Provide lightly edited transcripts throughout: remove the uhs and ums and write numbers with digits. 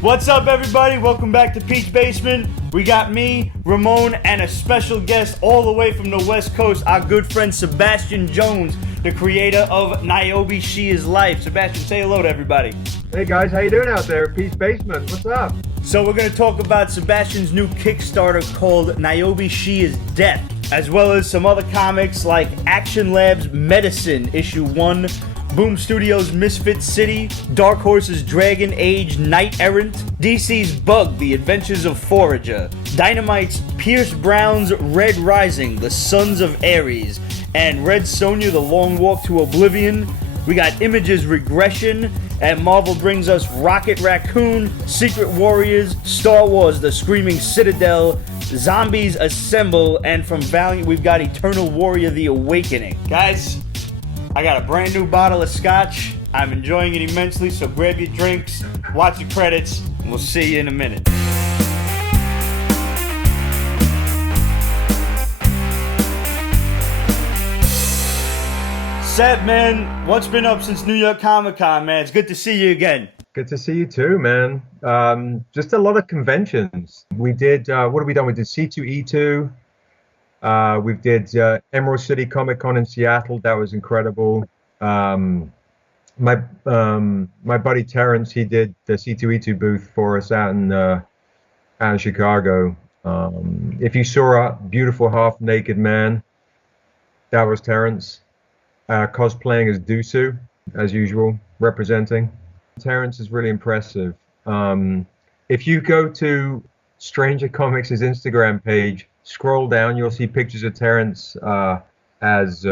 What's up, everybody? Welcome back to Pete's Basement. We got me, Ramon, and a special guest all the way from the West Coast, our good friend Sebastian Jones, the creator of Niobe, She Is Life. Sebastian, say hello to everybody. Hey guys, how you doing out there at Pete's Basement? What's up? So we're going to talk about Sebastian's new Kickstarter called Niobe, She Is Death, as well as some other comics like Action Lab's MediSin, Issue 1, Boom Studios' Misfit City, Dark Horse's Dragon Age Knight Errant, DC's Bug, The Adventures of Forager, Dynamite's Pierce Brown's Red Rising, The Sons of Ares, and Red Sonja, The Long Walk to Oblivion. We got Image's Regression, and Marvel brings us Rocket Raccoon, Secret Warriors, Star Wars, The Screaming Citadel, Zombies Assemble, and from Valiant we've got Eternal Warrior, The Awakening. Guys, I got a brand new bottle of scotch. I'm enjoying it immensely, so grab your drinks, watch the credits, and we'll see you in a minute. Seb, man, what's been up since New York Comic Con, man? It's good to see you again. Good to see you too, man. Just a lot of conventions. We did, what have we done? We did C2E2. We did Emerald City Comic Con in Seattle. That was incredible. My buddy Terrence, he did the C2E2 booth for us out in Chicago. If you saw a beautiful half-naked man, that was Terrence, cosplaying as Dusu, as usual, representing. Terrence is really impressive. If you go to Stranger Comics' Instagram page, scroll down, you'll see pictures of Terrence as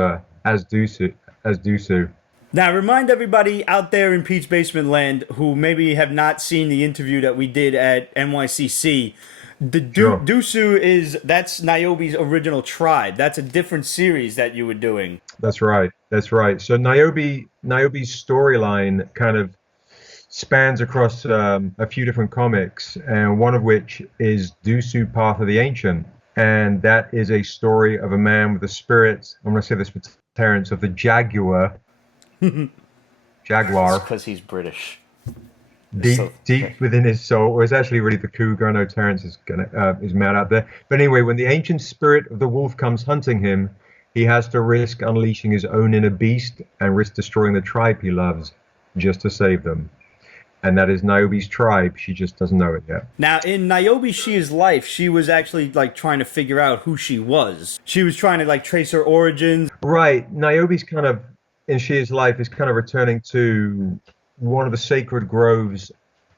Dusu. Now, remind everybody out there in Pete's Basement land who maybe have not seen the interview that we did at NYCC. The Sure. Dusu that's Niobe's original tribe. That's a different series that you were doing. That's right. So Niobe's storyline kind of spans across a few different comics, and one of which is Dusu, Path of the Ancient. And that is a story of a man with the spirit, I'm going to say this for Terrence, of the Jaguar. Because he's British. Deep within his soul, or it's actually really the cougar. I know Terrence is mad out there. But anyway, when the ancient spirit of the wolf comes hunting him, he has to risk unleashing his own inner beast and risk destroying the tribe he loves just to save them. And that is Niobe's tribe. She just doesn't know it yet. Now, in Niobe, She Is Life, she was actually trying to figure out who she was. She was trying to trace her origins. Right. Niobe's kind of, in She Is Life, is kind of returning to one of the sacred groves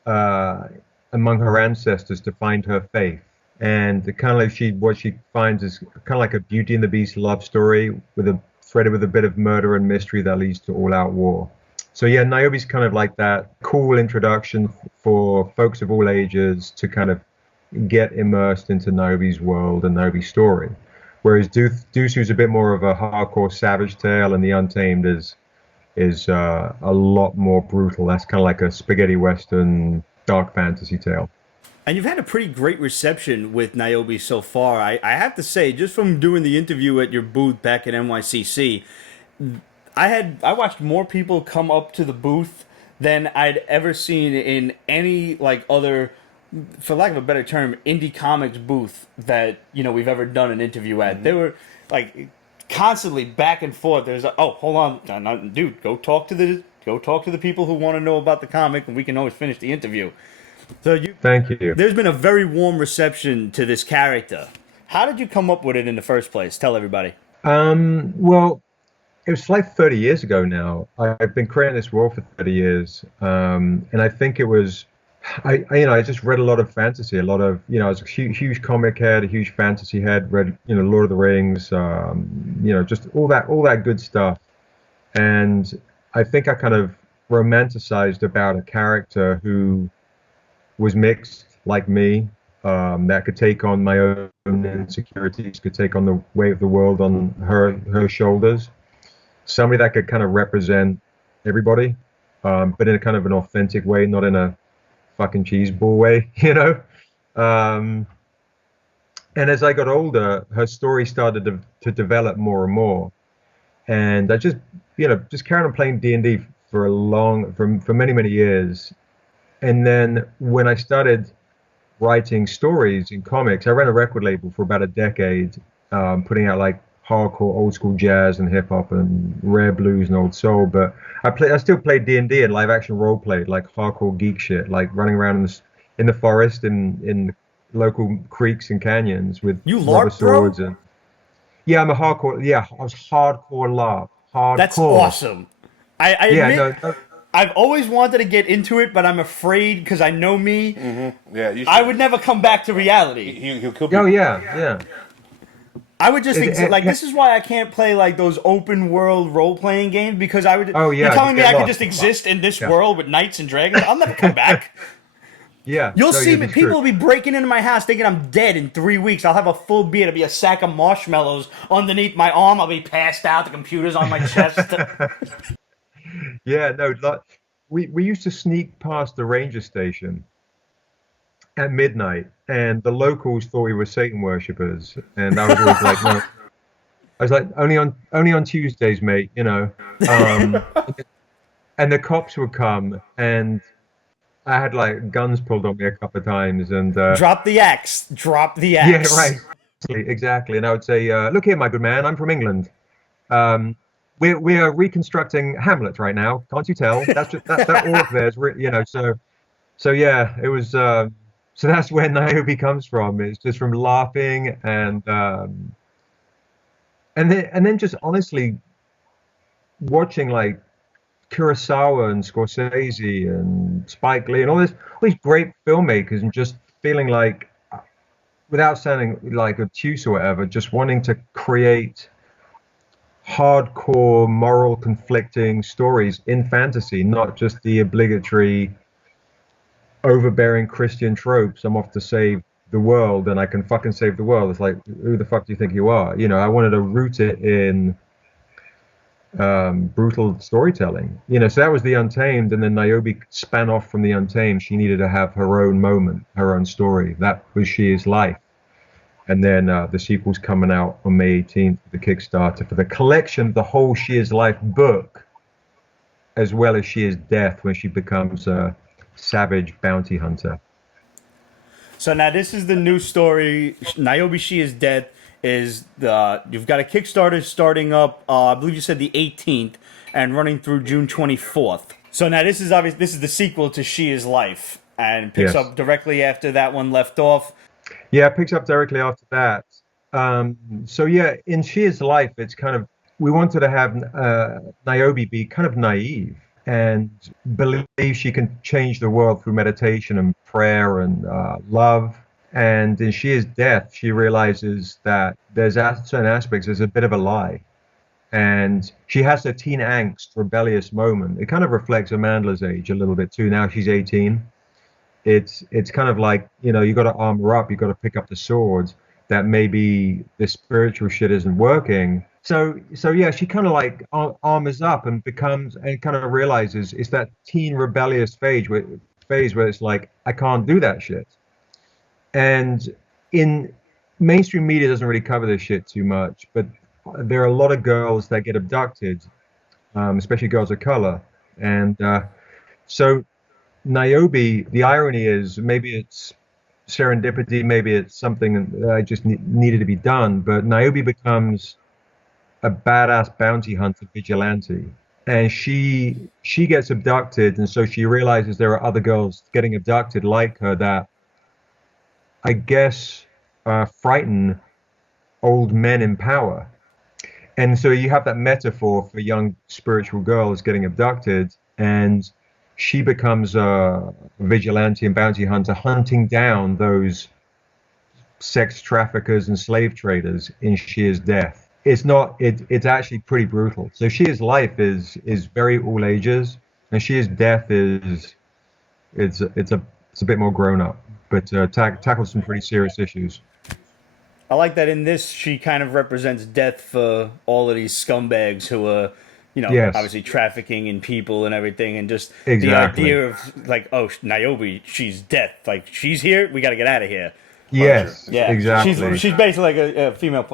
among her ancestors to find her faith. And what she finds is kind of like a Beauty and the Beast love story threaded with a bit of murder and mystery that leads to all-out war. So yeah, Niobe's kind of like that cool introduction for folks of all ages to kind of get immersed into Niobe's world and Niobe's story. Whereas Dusu's a bit more of a hardcore savage tale, and the Untamed is a lot more brutal. That's kind of like a spaghetti western dark fantasy tale. And you've had a pretty great reception with Niobe so far. I have to say, just from doing the interview at your booth back at NYCC, I watched more people come up to the booth than I'd ever seen in any other, for lack of a better term, indie comics booth that we've ever done an interview at. Mm-hmm. They were constantly back and forth. There's oh, hold on, no, dude, go talk to the people who want to know about the comic, and we can always finish the interview. So thank you. There's been a very warm reception to this character. How did you come up with it in the first place? Tell everybody. Well, it was 30 years ago now. I've been creating this world for 30 years, and I think it was, I just read a lot of fantasy, I was a huge comic head, a huge fantasy head, read, Lord of the Rings, just all that good stuff. And I think I kind of romanticized about a character who was mixed like me, that could take on my own insecurities, could take on the weight of the world on her shoulders. Somebody that could kind of represent everybody, but in a kind of an authentic way, not in a fucking cheeseball way, And as I got older, her story started to develop more and more. And I just carried on playing D&D for many, many years. And then when I started writing stories in comics, I ran a record label for about a decade, putting out like hardcore old school jazz and hip hop and rare blues and old soul. But I still played D&D and live action role play, like hardcore geek shit, like running around in the forest in local creeks and canyons with You rubber LARP, bro? swords. And yeah, I'm a hardcore. Yeah, I was hardcore LARP, That's hardcore. awesome. I Yeah, admit, no, no. I've always wanted to get into it, but I'm afraid because I know me. Yeah, you I should. would never come back to reality. He'll kill Oh people. yeah, yeah. I would just like Yeah. this is why I can't play like those open world role playing games because I would. Oh You're yeah, you telling me get I could lost. just exist in this Yeah, world with knights and dragons? I'll never come back. yeah. You'll No, see you'd me. be People screwed. will be breaking into my house thinking I'm dead in 3 weeks. I'll have a full beard. It'll be a sack of marshmallows underneath my arm. I'll be passed out. The computer's on my chest. Yeah, no. Like, we used to sneak past the ranger station at midnight, and the locals thought we were Satan worshippers, and I was always like, no. I was like, only on Tuesdays, mate. Um, and the cops would come, and I had like guns pulled on me a couple of times, and Drop the axe. Drop the yeah, axe. right, exactly. And I would say, look here, my good man, I'm from England. Um, we are reconstructing Hamlet right now. Can't you tell? That's just that all up there is, So yeah, it was. So that's where Niobe comes from. It's just from laughing and then just honestly watching like Kurosawa and Scorsese and Spike Lee and all these great filmmakers, and just feeling like, without sounding like obtuse or whatever, just wanting to create hardcore, moral conflicting stories in fantasy, not just the obligatory, overbearing Christian tropes. I'm off to save the world, and I can fucking save the world. It's like, who the fuck do you think you are? I wanted to root it in brutal storytelling. So that was the Untamed, and then Niobe span off from the Untamed. She needed to have her own moment, her own story. That was She Is Life. And then the sequel's coming out on May 18th, the Kickstarter, for the collection, the whole She Is Life book, as well as She Is Death, when she becomes a savage bounty hunter. So now this is the new story. Niobe She Is Dead is the you've got a Kickstarter starting up. I believe you said the 18th and running through June 24th. So now this is obvious. This is the sequel to She Is Life and picks Yes. up directly after that one left off. Yeah, it picks up directly after that. So yeah, in She Is Life, it's kind of, we wanted to have Niobe be kind of naive and believe she can change the world through meditation and prayer and love. And in She Is Death, she realizes that there's certain aspects, there's a bit of a lie. And she has a teen angst, rebellious moment. It kind of reflects Amanda's age a little bit too. Now she's 18. It's kind of like, you got to armor up, you got to pick up the swords, that maybe the spiritual shit isn't working. So yeah, she kind of like armors up and kind of realizes it's that teen rebellious phase where it's like, I can't do that shit. And in mainstream media doesn't really cover this shit too much, but there are a lot of girls that get abducted, especially girls of color. And so Niobe, the irony is, maybe it's serendipity, maybe it's something that I just needed to be done, but Niobe becomes a badass bounty hunter vigilante. And she gets abducted, and so she realizes there are other girls getting abducted like her that, I guess, frighten old men in power. And so you have that metaphor for young spiritual girls getting abducted, and she becomes a vigilante and bounty hunter, hunting down those sex traffickers and slave traders in She Is Death. It's actually pretty brutal. So She Is Life is very all ages, and She Is Death it's a bit more grown up, but tackles some pretty serious issues. I like that in this she kind of represents death for all of these scumbags who are, Yes, obviously trafficking in people and everything, and just the exactly. idea of like, oh, Niobe, she's death. Like she's here, we got to get out of here. Yes, Yeah, exactly. she's basically like a female,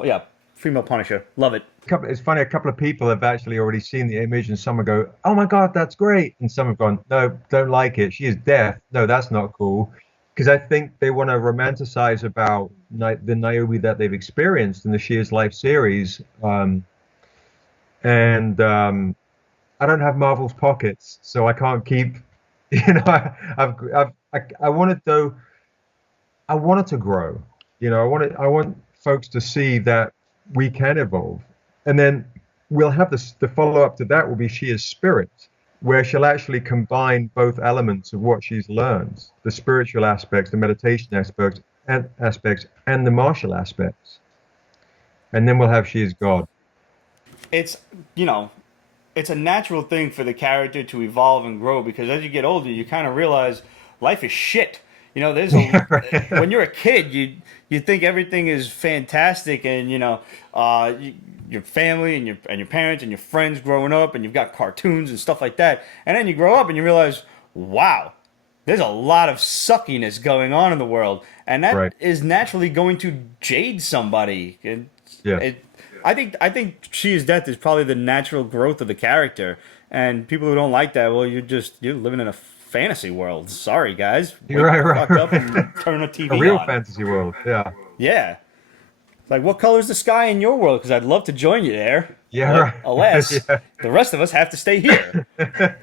female Punisher. Love it. It's funny. A couple of people have actually already seen the image, and some will go, "Oh my God, that's great!" And some have gone, "No, don't like it. She is deaf. No, that's not cool." Because I think they want to romanticize about the Niobe that they've experienced in the She Is Life series. And I don't have Marvel's pockets, so I can't keep. I wanted though. I want it to grow. I want folks to see that we can evolve, and then we'll have this. The follow up to that will be She Is Spirit, where she'll actually combine both elements of what she's learned: the spiritual aspects, the meditation aspects, and the martial aspects. And then we'll have She Is God. It's, you know, it's a natural thing for the character to evolve and grow because as you get older, you kind of realize life is shit. You know, there's a Yeah, right. when you're a kid, you think everything is fantastic, and your family and your parents and your friends growing up, and you've got cartoons and stuff like that, and then you grow up and you realize, wow, there's a lot of suckiness going on in the world, and that Right. is naturally going to jade somebody. Yes. It I think She Is Death is probably the natural growth of the character, and people who don't like that, well, you're living in a fantasy world. Sorry, guys, You're wake right, the right, fuck up right. and turn the A TV real on. fantasy world. Yeah. Yeah, like what color's the sky in your world? Because I'd love to join you there, Yeah, but right. alas, the rest of us have to stay here. Yeah.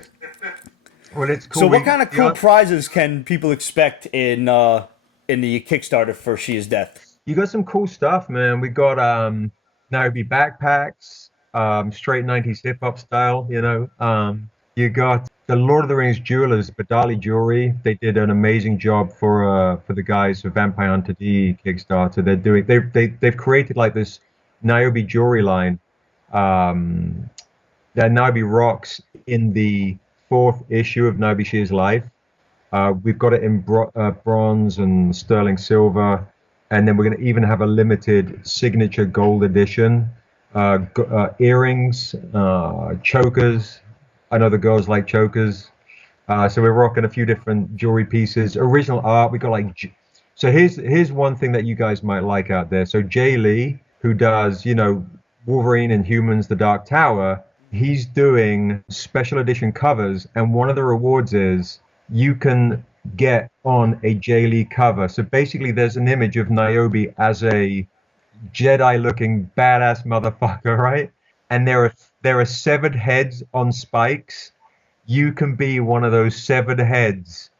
Well, it's So, cool. what kind of cool Yeah, prizes can people expect in the Kickstarter for She Is Death? you got some cool stuff, man. We got Niobe backpacks, straight 90s hip hop style, you got the Lord of the Rings jewelers, Badali Jewelry. They did an amazing job for the guys for Vampire Hunter D Kickstarter. They've created like this Niobe jewelry line um, that Niobe rocks in the fourth issue of Niobe Shears Life. We've got it in bronze and sterling silver, and then we're going to even have a limited signature gold edition. Earrings, chokers. I know the girls like chokers, so we're rocking a few different jewelry pieces. Original art. We got so here's one thing that you guys might like out there. So Jay Lee, who does Wolverine and Humans: The Dark Tower, he's doing special edition covers, and one of the rewards is you can get on a Jay Lee cover. So basically, there's an image of Niobe as a Jedi-looking badass motherfucker, right? And there are severed heads on spikes. You can be one of those severed heads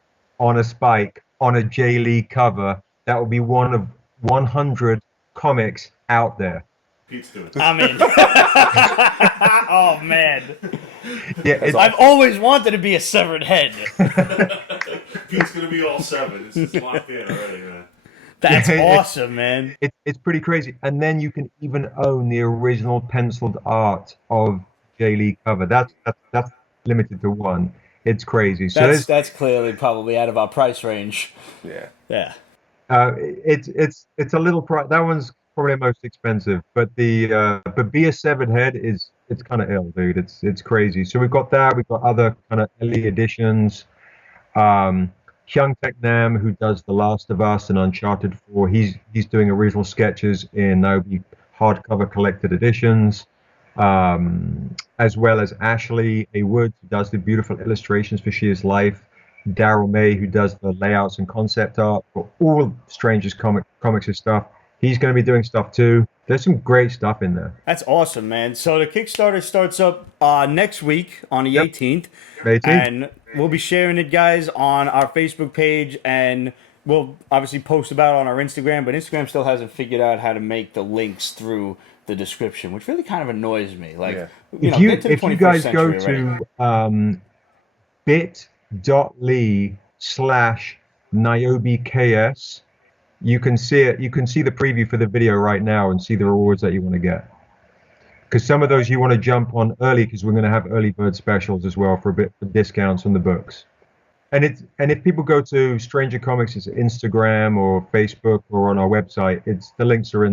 on a spike on a Jay Lee cover. That will be one of 100 comics out there. Pete's doing it. I'm in. Oh man, Yeah, I've always wanted to be a severed head. Pete's gonna be all seven. It's locked in already, man. That's Yeah, awesome, man. it's pretty crazy. And then you can even own the original penciled art of Jay Lee cover. That's limited to one. It's crazy. So That's clearly probably out of our price range. Yeah. Yeah. it's a little that one's probably the most expensive, but but Be a Severed Head is it's kind of ill, dude. It's crazy. So we've got that. We've got other kind of early editions. Um, Hyung Taek Nam, who does The Last of Us and Uncharted 4, he's doing original sketches in Niobe hardcover collected editions, as well as Ashley A. Woods, who does the beautiful illustrations for She Is Life, Daryl May, who does the layouts and concept art for all Strangers comics and stuff. He's going to be doing stuff too. There's some great stuff in there. That's awesome, man. So the Kickstarter starts up next week on the Yep. 18th. 18th. And we'll be sharing it, guys, on our Facebook page, and we'll obviously post about it on our Instagram, but Instagram still hasn't figured out how to make the links through the description, which really kind of annoys me. Like, Yeah. get to the If you 21st guys go century already. to bit.ly/NiobeKS, you can see it. You can see the preview for the video right now and see the rewards that you want to get. Because some of those you want to jump on early, because we're going to have early bird specials as well for a bit for discounts on the books. And if people go to Stranger Comics, it's Instagram or Facebook or on our website. The links are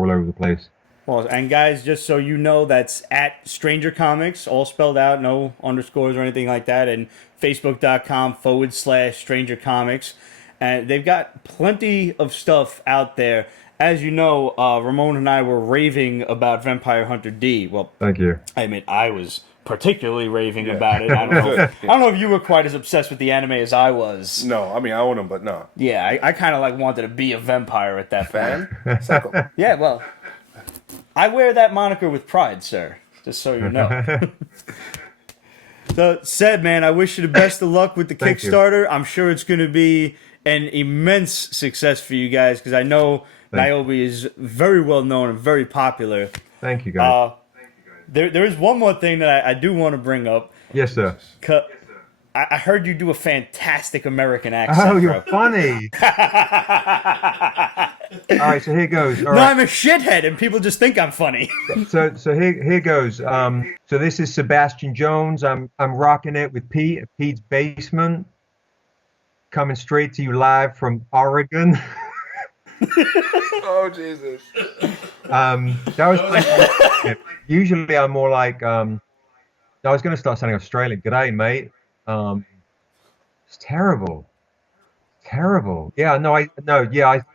all over the place. Well, and guys, just so you know, that's at Stranger Comics, all spelled out, no underscores or anything like that, and Facebook.com/Stranger Comics. And they've got plenty of stuff out there. as you know, Ramon and I were raving about Vampire Hunter D. Well, Thank you. I mean, I was particularly raving about it. I don't know if you were quite as obsessed with the anime as I was. No, I mean, I own them, but no. Yeah, I kind of like wanted to be a vampire at that point. Fan? Suck 'em. Yeah, well, I wear that moniker with pride, sir. Just so you know. So, Seb, man, I wish you the best of luck with the Thank you. Kickstarter. I'm sure it's going to be an immense success for you guys because I know Niobe is very well known and very popular. Thank you, guys. There is one more thing that I do want to bring up. Yes, sir. I heard you do a fantastic American accent. Oh, you're bro. funny. All right, so here goes. All No, right. I'm a shithead, and people just think I'm funny. So here goes. So this is Sebastian Jones. I'm rocking it with Pete at Pete's Basement, coming straight to you live from Oregon. Oh, Jesus. That was usually I'm more like I was going to start sounding Australian. G'day, mate. It's terrible. Yeah,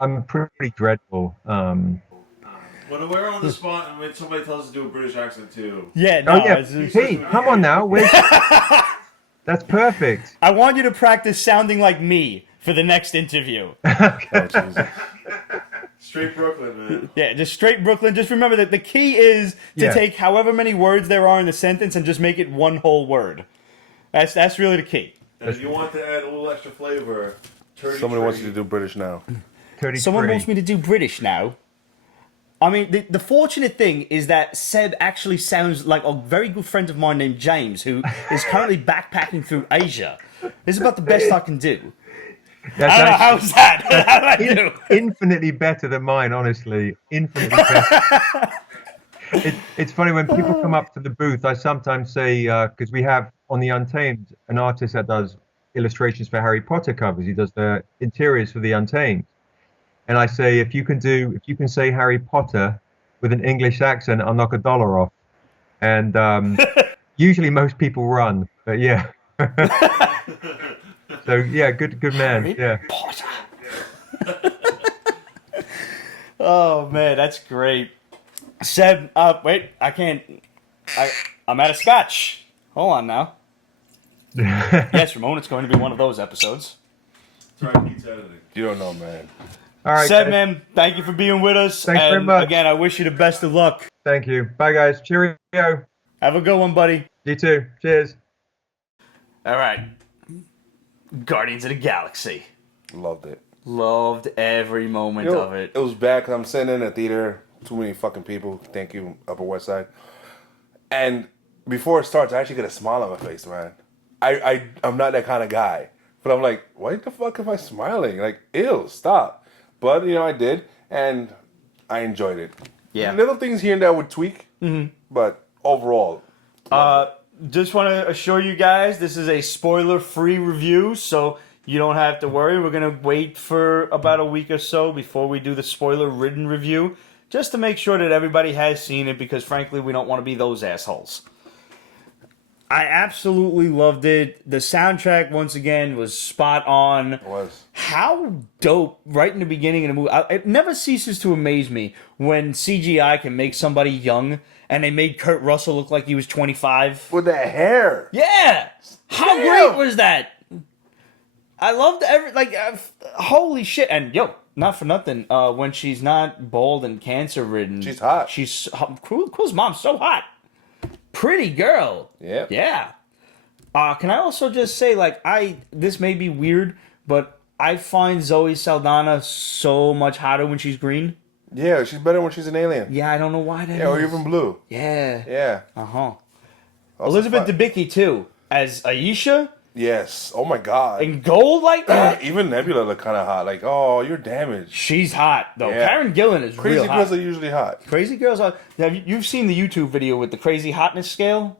I'm pretty dreadful. When we're on the spot and when somebody tells us to do a British accent too. Yeah, Oh no. yeah, Pete, come on now. That's perfect. I want you to practice sounding like me for the next interview. Oh, Jesus. Straight Brooklyn, man. Yeah, just straight Brooklyn. Just remember that the key is to take however many words there are in the sentence and just make it one whole word. That's really the key. And if you want to add a little extra flavor, Somebody wants you to do British now. 33. Someone wants me to do British now. I mean, the fortunate thing is that Seb actually sounds like a very good friend of mine named James, who is currently backpacking through Asia. This is about the best I can do. That's I don't know, how's that? How'd I do? infinitely better than mine, honestly. Infinitely better. It's funny when people come up to the booth. I sometimes say because we have on the Untamed an artist that does illustrations for Harry Potter covers. He does the interiors for the Untamed, and I say if you can say Harry Potter with an English accent, I'll knock $1 off. And usually most people run, but yeah. So yeah, good man. Yeah. Potter. Oh man, that's great. Seb, wait, I can't. I'm out of scotch. Hold on now. Yes, Ramon, it's going to be one of those episodes. Try Pete's editing. You don't know, man. All right, Seb, guys. man, thank you for being with us. Thanks and very much. Again, I wish you the best of luck. Thank you. Bye, guys. Cheerio. Have a good one, buddy. You too. Cheers. All right. Guardians of the Galaxy. Loved it. Loved every moment You know, of it. It was bad because I'm sitting in a theater. Too many fucking people. Thank you, Upper West Side. And before it starts, I actually get a smile on my face, man. I'm not that kind of guy. But I'm like, why the fuck am I smiling? Like, ew, stop. But, I did. And I enjoyed it. Yeah. Little things here and there would tweak. Mm-hmm. But overall. Just want to assure you guys, this is a spoiler-free review, so you don't have to worry. We're going to wait for about a week or so before we do the spoiler-ridden review, just to make sure that everybody has seen it, because frankly, we don't want to be those assholes. I absolutely loved it. The soundtrack, once again, was spot on. It was. How dope, right in the beginning of the movie. It never ceases to amaze me when CGI can make somebody young, and they made Kurt Russell look like he was 25. With that hair. Yeah! How great was that? I loved holy shit. And yo, not for nothing, when she's not bald and cancer ridden, She's hot. Quill's mom's so hot. Pretty girl. Yeah. Yeah. Can I also just say, this may be weird, but I find Zoe Saldana so much hotter when she's green. Yeah, she's better when she's an alien. Yeah, I don't know why that Yeah, or is. even blue. Yeah. Yeah. Uh-huh. Also Elizabeth fun. Debicki, too, as Aisha, Yes. Oh my God. in gold like that. Even Nebula looked kind of hot. Like, oh, you're damaged. She's hot, though. Yeah. Karen Gillan is Crazy real hot. girls are usually hot. Crazy girls are... You've seen the YouTube video with the crazy hotness scale?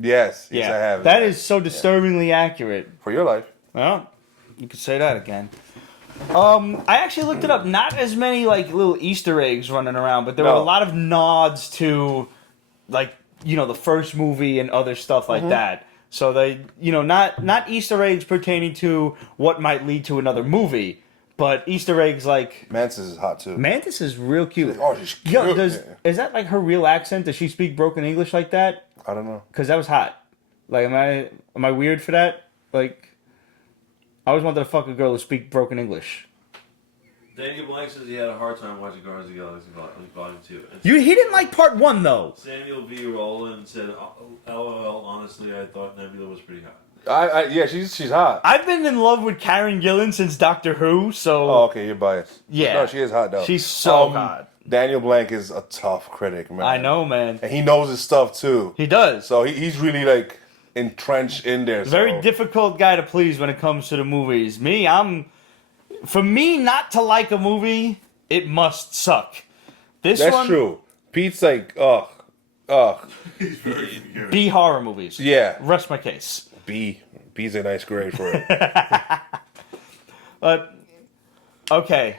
Yes. Yes, I have. That is so disturbingly accurate. For your life. Well, you could say that again. I actually looked it up. Not as many little Easter eggs running around, but there were a lot of nods to the first movie and other stuff like that. So they, not Easter eggs pertaining to what might lead to another movie, But Easter eggs like Mantis is hot too. Mantis is real cute. Oh, she's cute. Yo, Yeah. is that like her real accent? Does she speak broken English like that? I don't know. Because that was hot. Like, am I weird for that? Like, I always wanted to fuck a girl who speak broken English. Daniel Blank says he had a hard time watching Guardians of the Galaxy Volume 2. And He didn't like part 1 though. Samuel V. Rowland said, LOL, honestly, I thought Nebula was pretty hot. Yeah, she's hot. I've been in love with Karen Gillan since Doctor Who, so... Oh, okay, you're biased. Yeah. No, she is hot, though. She's so hot. Daniel Blank is a tough critic, man. I know, man. And he knows his stuff, too. He does. So he's really, like, entrenched in there. Very difficult guy to please when it comes to the movies. For me not to like a movie, it must suck. That's true. Pete's like, ugh. He's very good. B horror movies. Yeah. Rest my case. B's a nice grade for it. But okay,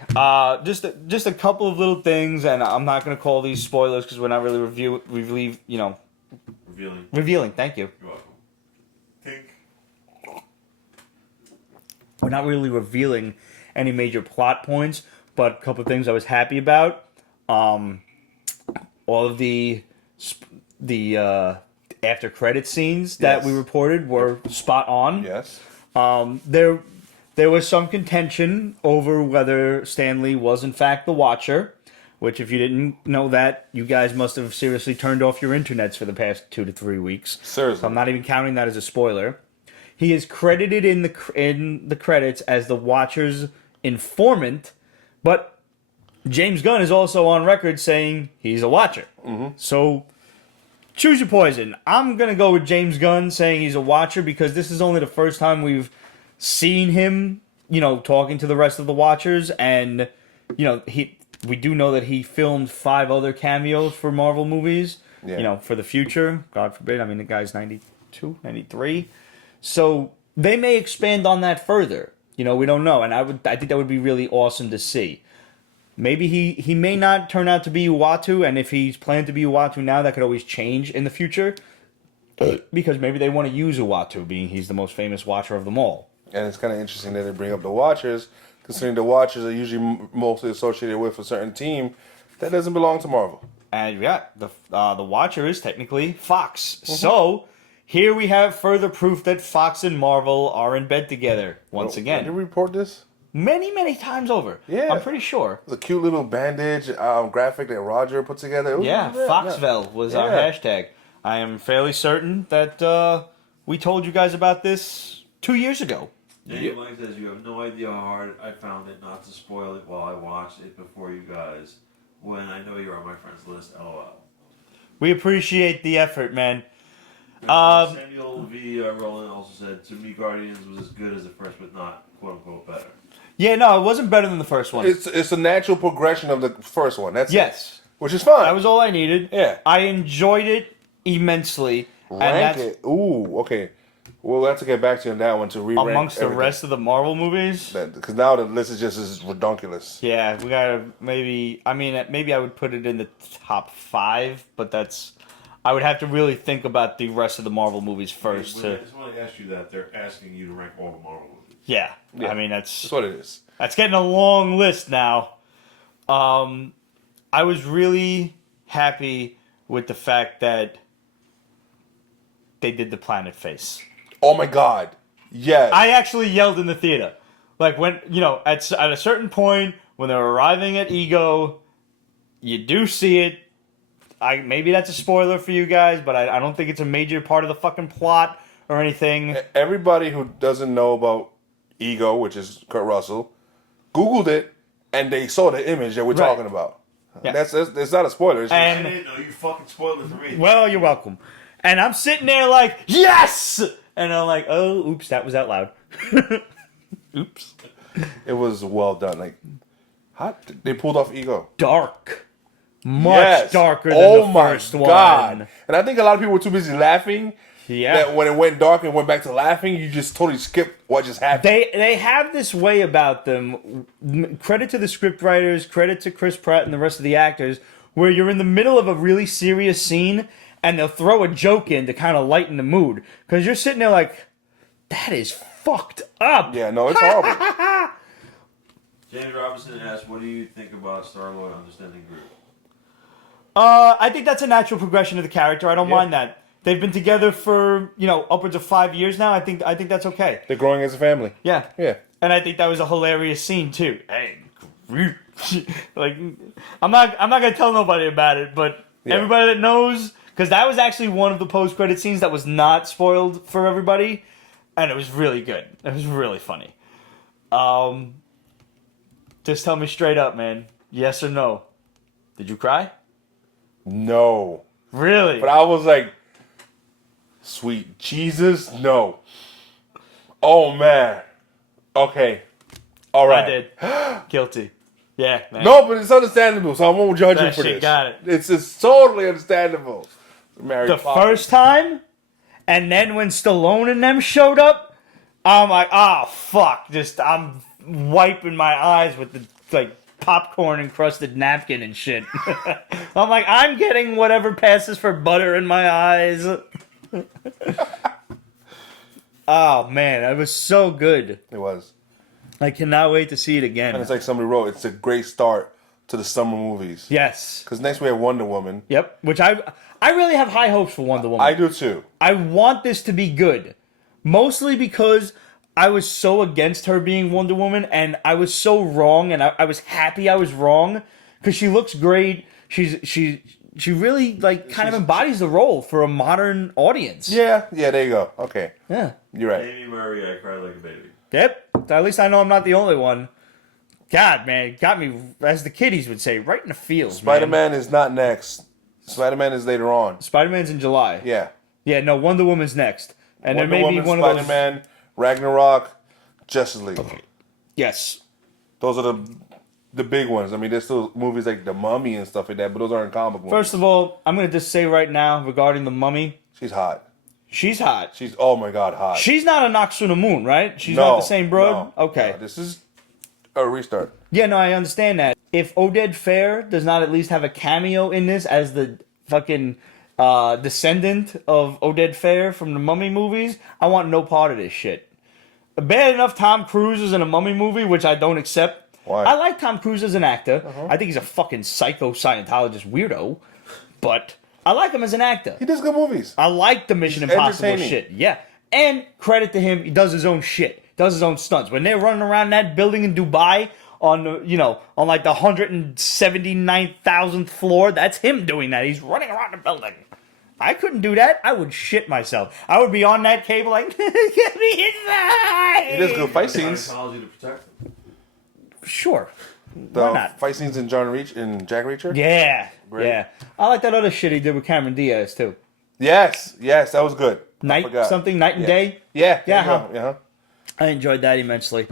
just a couple of little things, and I'm not going to call these spoilers because we're not really revealing. Thank you. You're welcome. Tink. We're not really revealing any major plot points, but a couple of things I was happy about. All of the after credit scenes that we reported were spot on. Yes. There was some contention over whether Stan Lee was in fact the Watcher, which if you didn't know that, you guys must have seriously turned off your internets for the past 2 to 3 weeks. Seriously. So I'm not even counting that as a spoiler. He is credited in the credits as the Watcher's informant, but James Gunn is also on record saying he's a Watcher. Mm-hmm. So choose your poison. I'm going to go with James Gunn saying he's a Watcher because this is only the first time we've seen him, talking to the rest of the Watchers, and, we do know that he filmed 5 other cameos for Marvel movies, for the future. God forbid. I mean, the guy's 92, 93. So they may expand on that further. We don't know, and I think that would be really awesome to see. Maybe he may not turn out to be Uatu, and if he's planned to be Uatu now, that could always change in the future. Because maybe they want to use Uatu, being he's the most famous Watcher of them all. And it's kind of interesting that they bring up the Watchers, considering the Watchers are usually mostly associated with a certain team that doesn't belong to Marvel. And the Watcher is technically Fox. Mm-hmm. So here we have further proof that Fox and Marvel are in bed together once again. Did we report this? Many, many times over. Yeah. I'm pretty sure. The cute little bandage graphic that Roger put together. Foxville was our hashtag. I am fairly certain that we told you guys about this 2 years ago. Daniel Blank says, you have no idea how hard I found it not to spoil it while I watched it before you guys, when I know you're on my friends list, LOL. We appreciate the effort, man. Samuel V. Rowland also said, to me, Guardians was as good as the first, but not, quote-unquote, better. Yeah, no, it wasn't better than the first one. It's a natural progression of the first one. That's yes. It. Which is fine. That was all I needed. Yeah. I enjoyed it immensely. Rank it. Ooh, okay. We'll have to get back to you on that one to re-rank amongst the rest of the Marvel movies. Because now the list is just as redonkulous. Yeah, we gotta maybe I would put it in the top 5, but I would have to really think about the rest of the Marvel movies first. I just want to ask you that. They're asking you to rank all the Marvel movies. Yeah. I mean, that's what it is. That's getting a long list now. I was really happy with the fact that they did the planet face. Oh my god. Yes. I actually yelled in the theater. Like when, at a certain point when they're arriving at Ego, you do see it. Maybe that's a spoiler for you guys, but I don't think it's a major part of the fucking plot or anything. Everybody who doesn't know about Ego, which is Kurt Russell, Googled it and they saw the image that we're talking about. Yeah. That's not a spoiler. I didn't know. You fucking spoiled it for me. Well, you're welcome. And I'm sitting there like, yes! And I'm like, oh, oops, that was out loud. Oops. It was well done. Like, how they pulled off Ego. Dark. Much darker than the first one. And I think a lot of people were too busy laughing. Yeah. That when it went dark and went back to laughing, you just totally skipped what just happened. They have this way about them. Credit to the scriptwriters, credit to Chris Pratt and the rest of the actors, where you're in the middle of a really serious scene and they'll throw a joke in to kind of lighten the mood. Because you're sitting there like, that is fucked up. Yeah, no, it's horrible. James Robinson asked, "What do you think about Star-Lord understanding Groot?" I think that's a natural progression of the character. I don't Yeah. mind that. They've been together for upwards of 5 years now. I think that's okay. They're growing as a family. Yeah. Yeah. And I think that was a hilarious scene too. Hey, Groot. Like, I'm not gonna tell nobody about it, but Yeah. everybody that knows, because that was actually one of the post-credit scenes that was not spoiled for everybody, and it was really good. It was really funny. Just tell me straight up, man. Yes or no? Did you cry? No. Really? But I was like, sweet Jesus, no. Oh, man. Okay. All right. I did. Guilty. Yeah, man. No, but it's understandable, so I won't judge That you for shit this. got it. It's totally understandable. Mary The Poppins. first time, and then when Stallone and them showed up, I'm like, oh, fuck. I'm wiping my eyes with the, popcorn encrusted napkin and shit. I'm like, I'm getting whatever passes for butter in my eyes. Oh, man, that was so good. It was. I cannot wait to see it again. And it's like somebody wrote, it's a great start to the summer movies. Yes. Because next we have Wonder Woman. Yep. Which I really have high hopes for Wonder Woman. I do too. I want this to be good. Mostly because I was so against her being Wonder Woman, and I was so wrong, and I was happy I was wrong, because she looks great. She really kind of embodies the role for a modern audience. Yeah, there you go. Okay. Yeah. You're right. Amy Murray, I cried like a baby. Yep. At least I know I'm not the only one. God, man, got me, as the kiddies would say, right in the feels. Spider-Man is not next. Spider-Man is later on. Spider-Man's in July. Yeah. Yeah, no, Wonder Woman's next. And Wonder there may Woman, be one of those. Spider-Man, Ragnarok, Justice League. Yes. Those are the big ones. I mean, there's still movies like The Mummy and stuff like that, but those aren't comic movies. First of all, I'm going to just say right now regarding the Mummy, She's hot. she's hot. She's, oh my God, hot. She's not a Noxuna Moon, right? She's not the same broad? No, Okay. no, this is a restart. Yeah, no, I understand that. If Oded Fair does not at least have a cameo in this as the fucking descendant of Oded Fair from the Mummy movies, I want no part of this shit. Bad enough Tom Cruise is in a Mummy movie, which I don't accept. Why? I like Tom Cruise as an actor. I think he's a fucking psycho Scientologist weirdo, but I like him as an actor. He does good movies. I like the Mission He's Impossible entertaining. shit. Yeah. And credit to him, he does his own shit. Does his own stunts. When they're running around that building in Dubai on the, on like the 179,000th floor, that's him doing that. He's running around the building. I couldn't do that. I would shit myself. I would be on that cable like, get me inside. He does good fight scenes. Scientology to protect them. Sure. The Why not? fight scenes in Jack Reacher. Yeah. Great. Yeah. I like that other shit he did with Cameron Diaz too. Yes, that was good. Night and Yeah. Day. Yeah, Yeah, there you go. I enjoyed that immensely.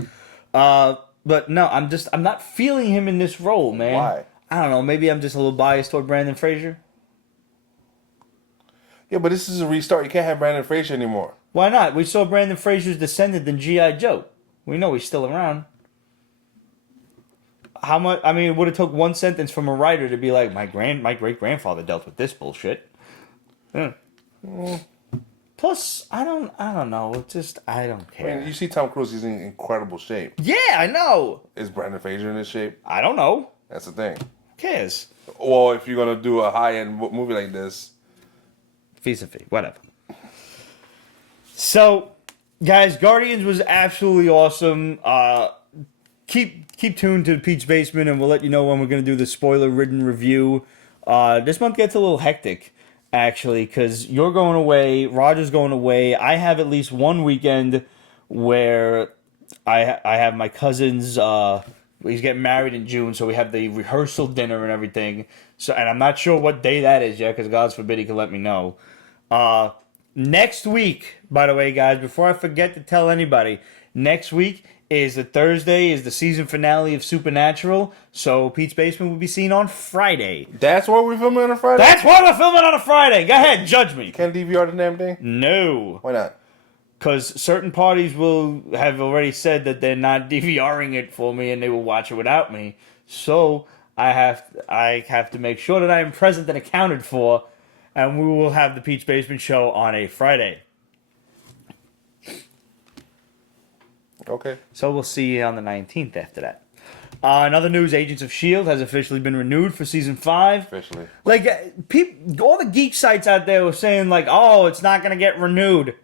But no, I'm not feeling him in this role, man. Why? I don't know. Maybe I'm just a little biased toward Brandon Fraser. Yeah, but this is a restart. You can't have Brandon Fraser anymore. Why not? We saw Brandon Fraser's descendant in G.I. Joe. We know he's still around. How much? I mean, it would have took one sentence from a writer to be like, my great grandfather dealt with this bullshit. Yeah. Plus, I don't know. It's just I don't I care. mean, you see Tom Cruise, he's in incredible shape. Yeah, I know. Is Brandon Fraser in this shape? I don't know. That's the thing. Who cares? Well, if you're going to do a high-end movie like this. Fees a fee, whatever. So, guys, Guardians was absolutely awesome. Keep tuned to Pete's Basement, and we'll let you know when we're going to do the spoiler-ridden review. This month gets a little hectic, actually, because you're going away, Roger's going away. I have at least one weekend where I have my cousin's... he's getting married in June, so we have the rehearsal dinner and everything. So, and I'm not sure what day that is yet, because God forbid he can let me know. Next week, by the way, guys, before I forget to tell anybody, next week is the Thursday, is the season finale of Supernatural. So Pete's Basement will be seen on Friday. That's what we're filming on a Friday? That's why we're filming on a Friday. Go ahead, judge me. Can't DVR the damn thing? No. Why not? Because certain parties will have already said that they're not DVRing it for me and they will watch it without me. So I have to make sure that I am present and accounted for, and we will have the Pete's Basement show on a Friday. Okay. So we'll see you on the 19th after that. Another news, Agents of S.H.I.E.L.D. has officially been renewed for Season 5. Officially. Like, people, all the geek sites out there were saying, like, oh, it's not going to get renewed.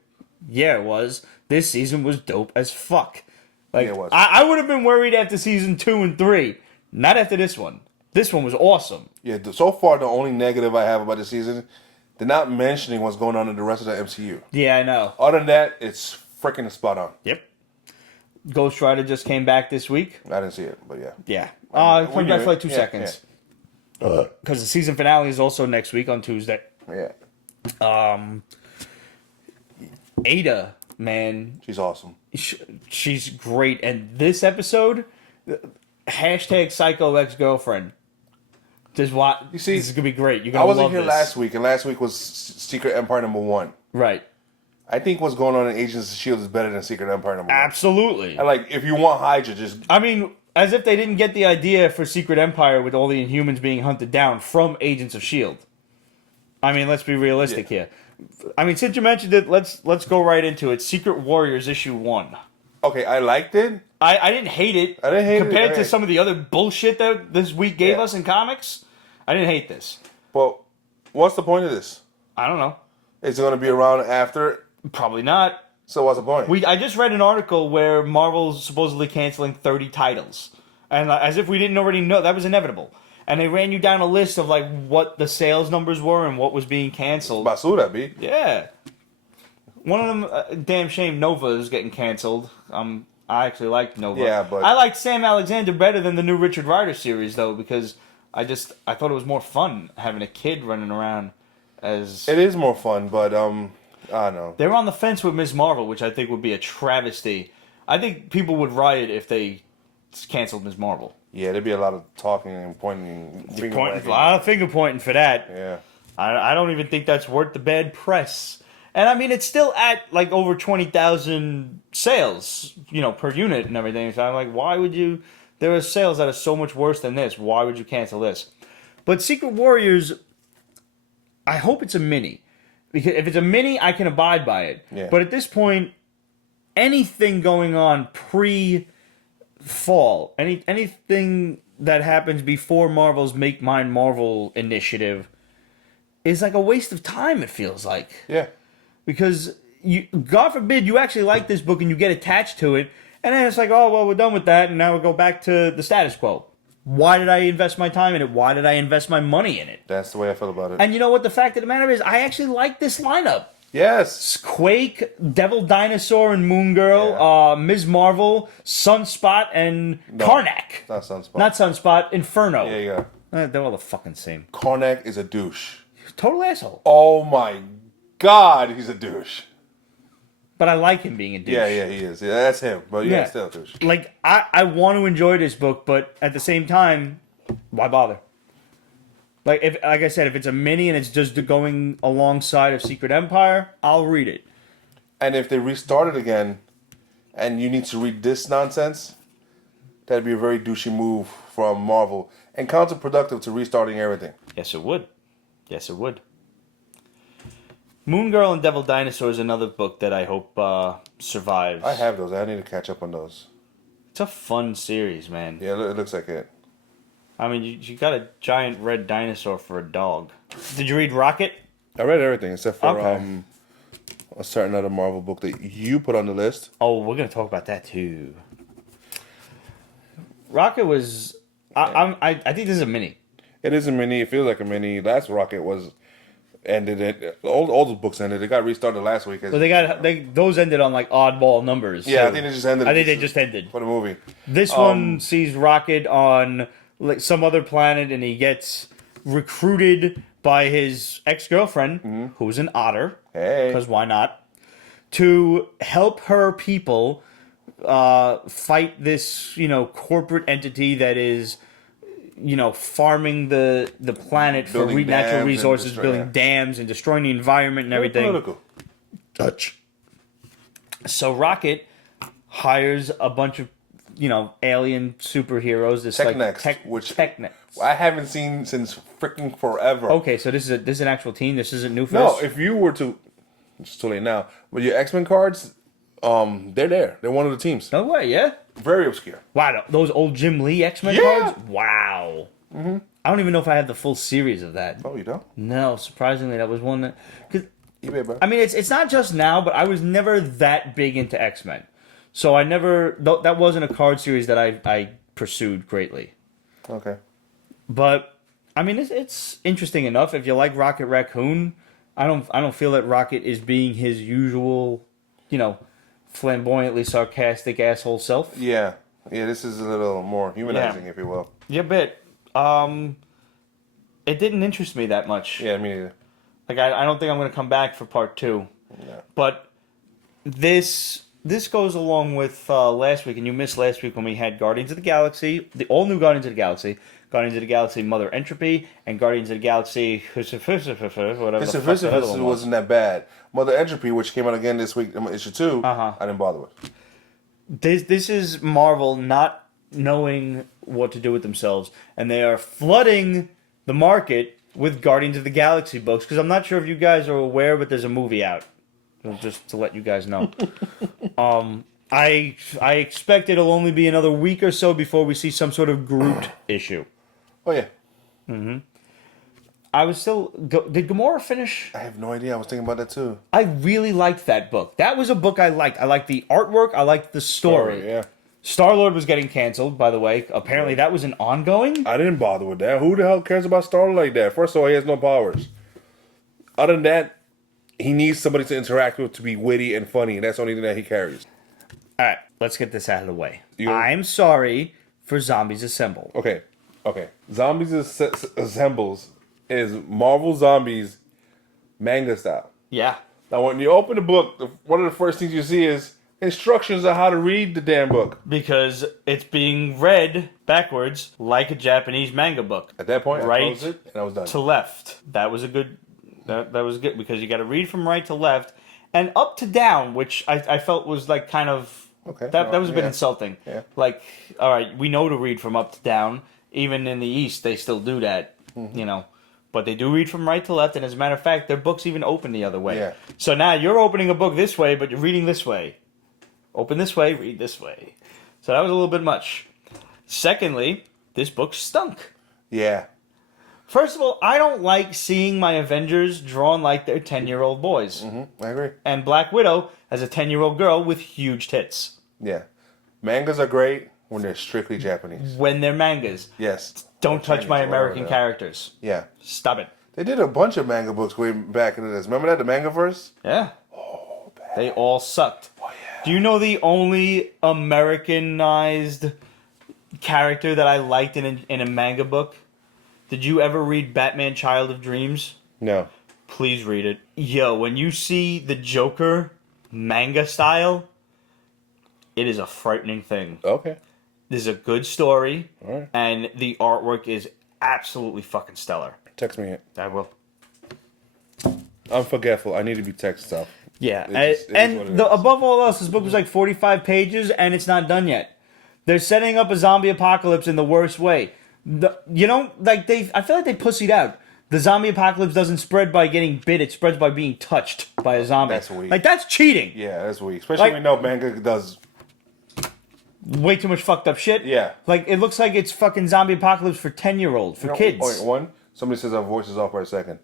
Yeah, it was. This season was dope as fuck. Like, Yeah, it was. I would have been worried after Season 2 and 3. Not after this one. This one was awesome. Yeah, so far the only negative I have about the season, they're not mentioning what's going on in the rest of the MCU. Yeah, I know. Other than that, it's freaking spot on. Yep. Ghost Rider just came back this week. I didn't see it, but yeah. Yeah. We Coming knew back for it. like 2 Yeah, seconds. Because the season finale is also next week on Tuesday. Yeah. Ada, man, She's awesome. she's great. And this episode, hashtag psycho ex-girlfriend. Just watch. You see, this is going to be great. You're I going to wasn't love here this. last week, and last week was Secret Empire #1. Right. I think what's going on in Agents of S.H.I.E.L.D. is better than Secret Empire #1. Absolutely. And like, if you want Hydra, just I mean, as if they didn't get the idea for Secret Empire with all the Inhumans being hunted down from Agents of S.H.I.E.L.D. I mean, let's be realistic here. I mean, since you mentioned it, let's go right into it. Secret Warriors issue 1. okay. I liked it. I didn't hate it. I didn't hate it. Compared to Right. some of the other bullshit that this week gave Yeah. us in comics, I didn't hate this. But what's the point of this? I don't know. Is it going to be around after? Probably not. So what's the point? I just read an article where Marvel's supposedly canceling 30 titles. And as if we didn't already know, that was inevitable. And they ran you down a list of like what the sales numbers were and what was being canceled. Basura, B. Yeah. One of them, damn shame, Nova is getting canceled. I actually liked Nova. Yeah, but- I liked Sam Alexander better than the new Richard Rider series, though, because I thought it was more fun having a kid running around as... It is more fun, but I don't know. They're on the fence with Ms. Marvel, which I think would be a travesty. I think people would riot if they canceled Ms. Marvel. Yeah, there'd be a lot of talking and pointing. A lot of finger pointing for that. Yeah. I don't even think that's worth the bad press. And I mean, it's still at like over 20,000 sales, per unit and everything. So I'm like, why would you? There are sales that are so much worse than this. Why would you cancel this? But Secret Warriors, I hope it's a mini. Because if it's a mini, I can abide by it. Yeah. But at this point, anything going on pre-fall, anything that happens before Marvel's Make Mine Marvel initiative is like a waste of time, it feels like. Yeah. Because, God forbid, you actually like this book and you get attached to it, and then it's like, oh, well, we're done with that, and now we go back to the status quo. Why did I invest my time in it? Why did I invest my money in it? That's the way I feel about it. And you know what? The fact of the matter is, I actually like this lineup. Yes. Quake, Devil Dinosaur and Moon Girl, Ms. Marvel, Sunspot, and Karnak. Not Sunspot. Not Sunspot, Inferno. Yeah, you go. They're all the fucking same. Karnak is a douche. Total asshole. Oh my God, he's a douche. But I like him being a douche. Yeah, he is. Yeah, that's him. But yeah, still a douche. Like, I want to enjoy this book, but at the same time, why bother? Like I said, if it's a mini and it's just going alongside of Secret Empire, I'll read it. And if they restart it again, and you need to read this nonsense, that'd be a very douchey move from Marvel and counterproductive to restarting everything. Yes, it would. Yes, it would. Moon Girl and Devil Dinosaur is another book that I hope survives. I have those. I need to catch up on those. It's a fun series, man. Yeah, it looks like it. I mean, you got a giant red dinosaur for a dog. Did you read Rocket? I read everything except for Okay. a certain other Marvel book that you put on the list. Oh, we're going to talk about that, too. Rocket was... I think this is a mini. It is a mini. It feels like a mini. Last Rocket was ended. It all the books ended. It got restarted last week. But those ended on like oddball numbers. Yeah, too. I think they just ended. I think they just ended. For the movie. This one sees Rocket on like some other planet, and he gets recruited by his ex-girlfriend, who's an otter. Hey. Because why not? To help her people fight this, corporate entity that is, farming the planet for Building natural dams resources, and building dams and destroying the environment and everything. Political. Touch. So Rocket hires a bunch of, alien superheroes. This Technex. I haven't seen since freaking forever. Okay, so this is an actual team. This isn't new for No, us? if you were to, it's too late now. But your X-Men cards, They're there. They're one of the teams. No way, yeah? Very obscure. Wow, those old Jim Lee X-Men cards? Wow. Mm-hmm. I don't even know if I have the full series of that. Oh, you don't? No, surprisingly, that was one that... Cause, eBay, bro. I mean, it's not just now, but I was never that big into X-Men. So I never... That wasn't a card series that I pursued greatly. Okay. But, I mean, it's interesting enough. If you like Rocket Raccoon, I don't feel that Rocket is being his usual, flamboyantly sarcastic asshole self. Yeah. Yeah, this is a little more humanizing, if you will. Yeah, but it didn't interest me that much. Yeah, me neither. Like, I don't think I'm going to come back for part 2. No. But this goes along with last week, and you missed last week when we had Guardians of the Galaxy, the all-new Guardians of the Galaxy Mother Entropy, and Guardians of the Galaxy whatever the fuck the other one was. Wasn't that bad. Mother Entropy, which came out again this week, issue 2, I didn't bother with. This is Marvel not knowing what to do with themselves, and they are flooding the market with Guardians of the Galaxy books, because I'm not sure if you guys are aware, but there's a movie out. Just to let you guys know. I expect it'll only be another week or so before we see some sort of Groot issue. Oh, yeah. Mm-hmm. I was still... Did Gamora finish? I have no idea. I was thinking about that, too. I really liked that book. That was a book I liked. I liked the artwork. I liked the story. Yeah. Star-Lord was getting canceled, by the way. Apparently that was an ongoing. I didn't bother with that. Who the hell cares about Star-Lord like that? First of all, he has no powers. Other than that, he needs somebody to interact with to be witty and funny, and that's the only thing that he carries. All right, let's get this out of the way. I'm sorry for Zombies Assemble. Okay. Zombies Assembles is Marvel Zombies manga style. Yeah. Now, when you open the book, one of the first things you see is instructions on how to read the damn book. Because it's being read backwards like a Japanese manga book. At that point, right I closed it and I was done. To left. That was a good... That was good, because you got to read from right to left and up to down, which I felt was like kind of... Okay. That was a bit insulting. Yeah. Like, all right, we know to read from up to down. Even in the East, they still do that, But they do read from right to left, and as a matter of fact, their books even open the other way. Yeah. So now you're opening a book this way, but you're reading this way. Open this way, read this way. So that was a little bit much. Secondly, this book stunk. Yeah. First of all, I don't like seeing my Avengers drawn like they're 10-year-old boys. Mm-hmm. I agree. And Black Widow as a 10-year-old girl with huge tits. Yeah. Mangas are great when they're strictly Japanese. When they're mangas. Yes. Don't touch my American characters. Yeah. Stop it. They did a bunch of manga books way back into this. Remember that, the Mangaverse? Yeah. Oh, bad. They all sucked. Oh, yeah. Do you know the only Americanized character that I liked in a manga book? Did you ever read Batman Child of Dreams? No. Please read it. Yo, when you see the Joker manga style, it is a frightening thing. Okay. This is a good story, All right. and the artwork is absolutely fucking stellar. Text me it. I will. I'm forgetful. I need to be text stuff. Yeah, and above all else, this book was like 45 pages, and it's not done yet. They're setting up a zombie apocalypse in the worst way. I feel like they pussied out. The zombie apocalypse doesn't spread by getting bit; it spreads by being touched by a zombie. That's weak. Like, that's cheating. Yeah, that's weak. Especially when we know manga does way too much fucked up shit. Yeah. Like, it looks like it's fucking zombie apocalypse for 10-year-olds, for kids. Wait, one, somebody says our voice is off for a second.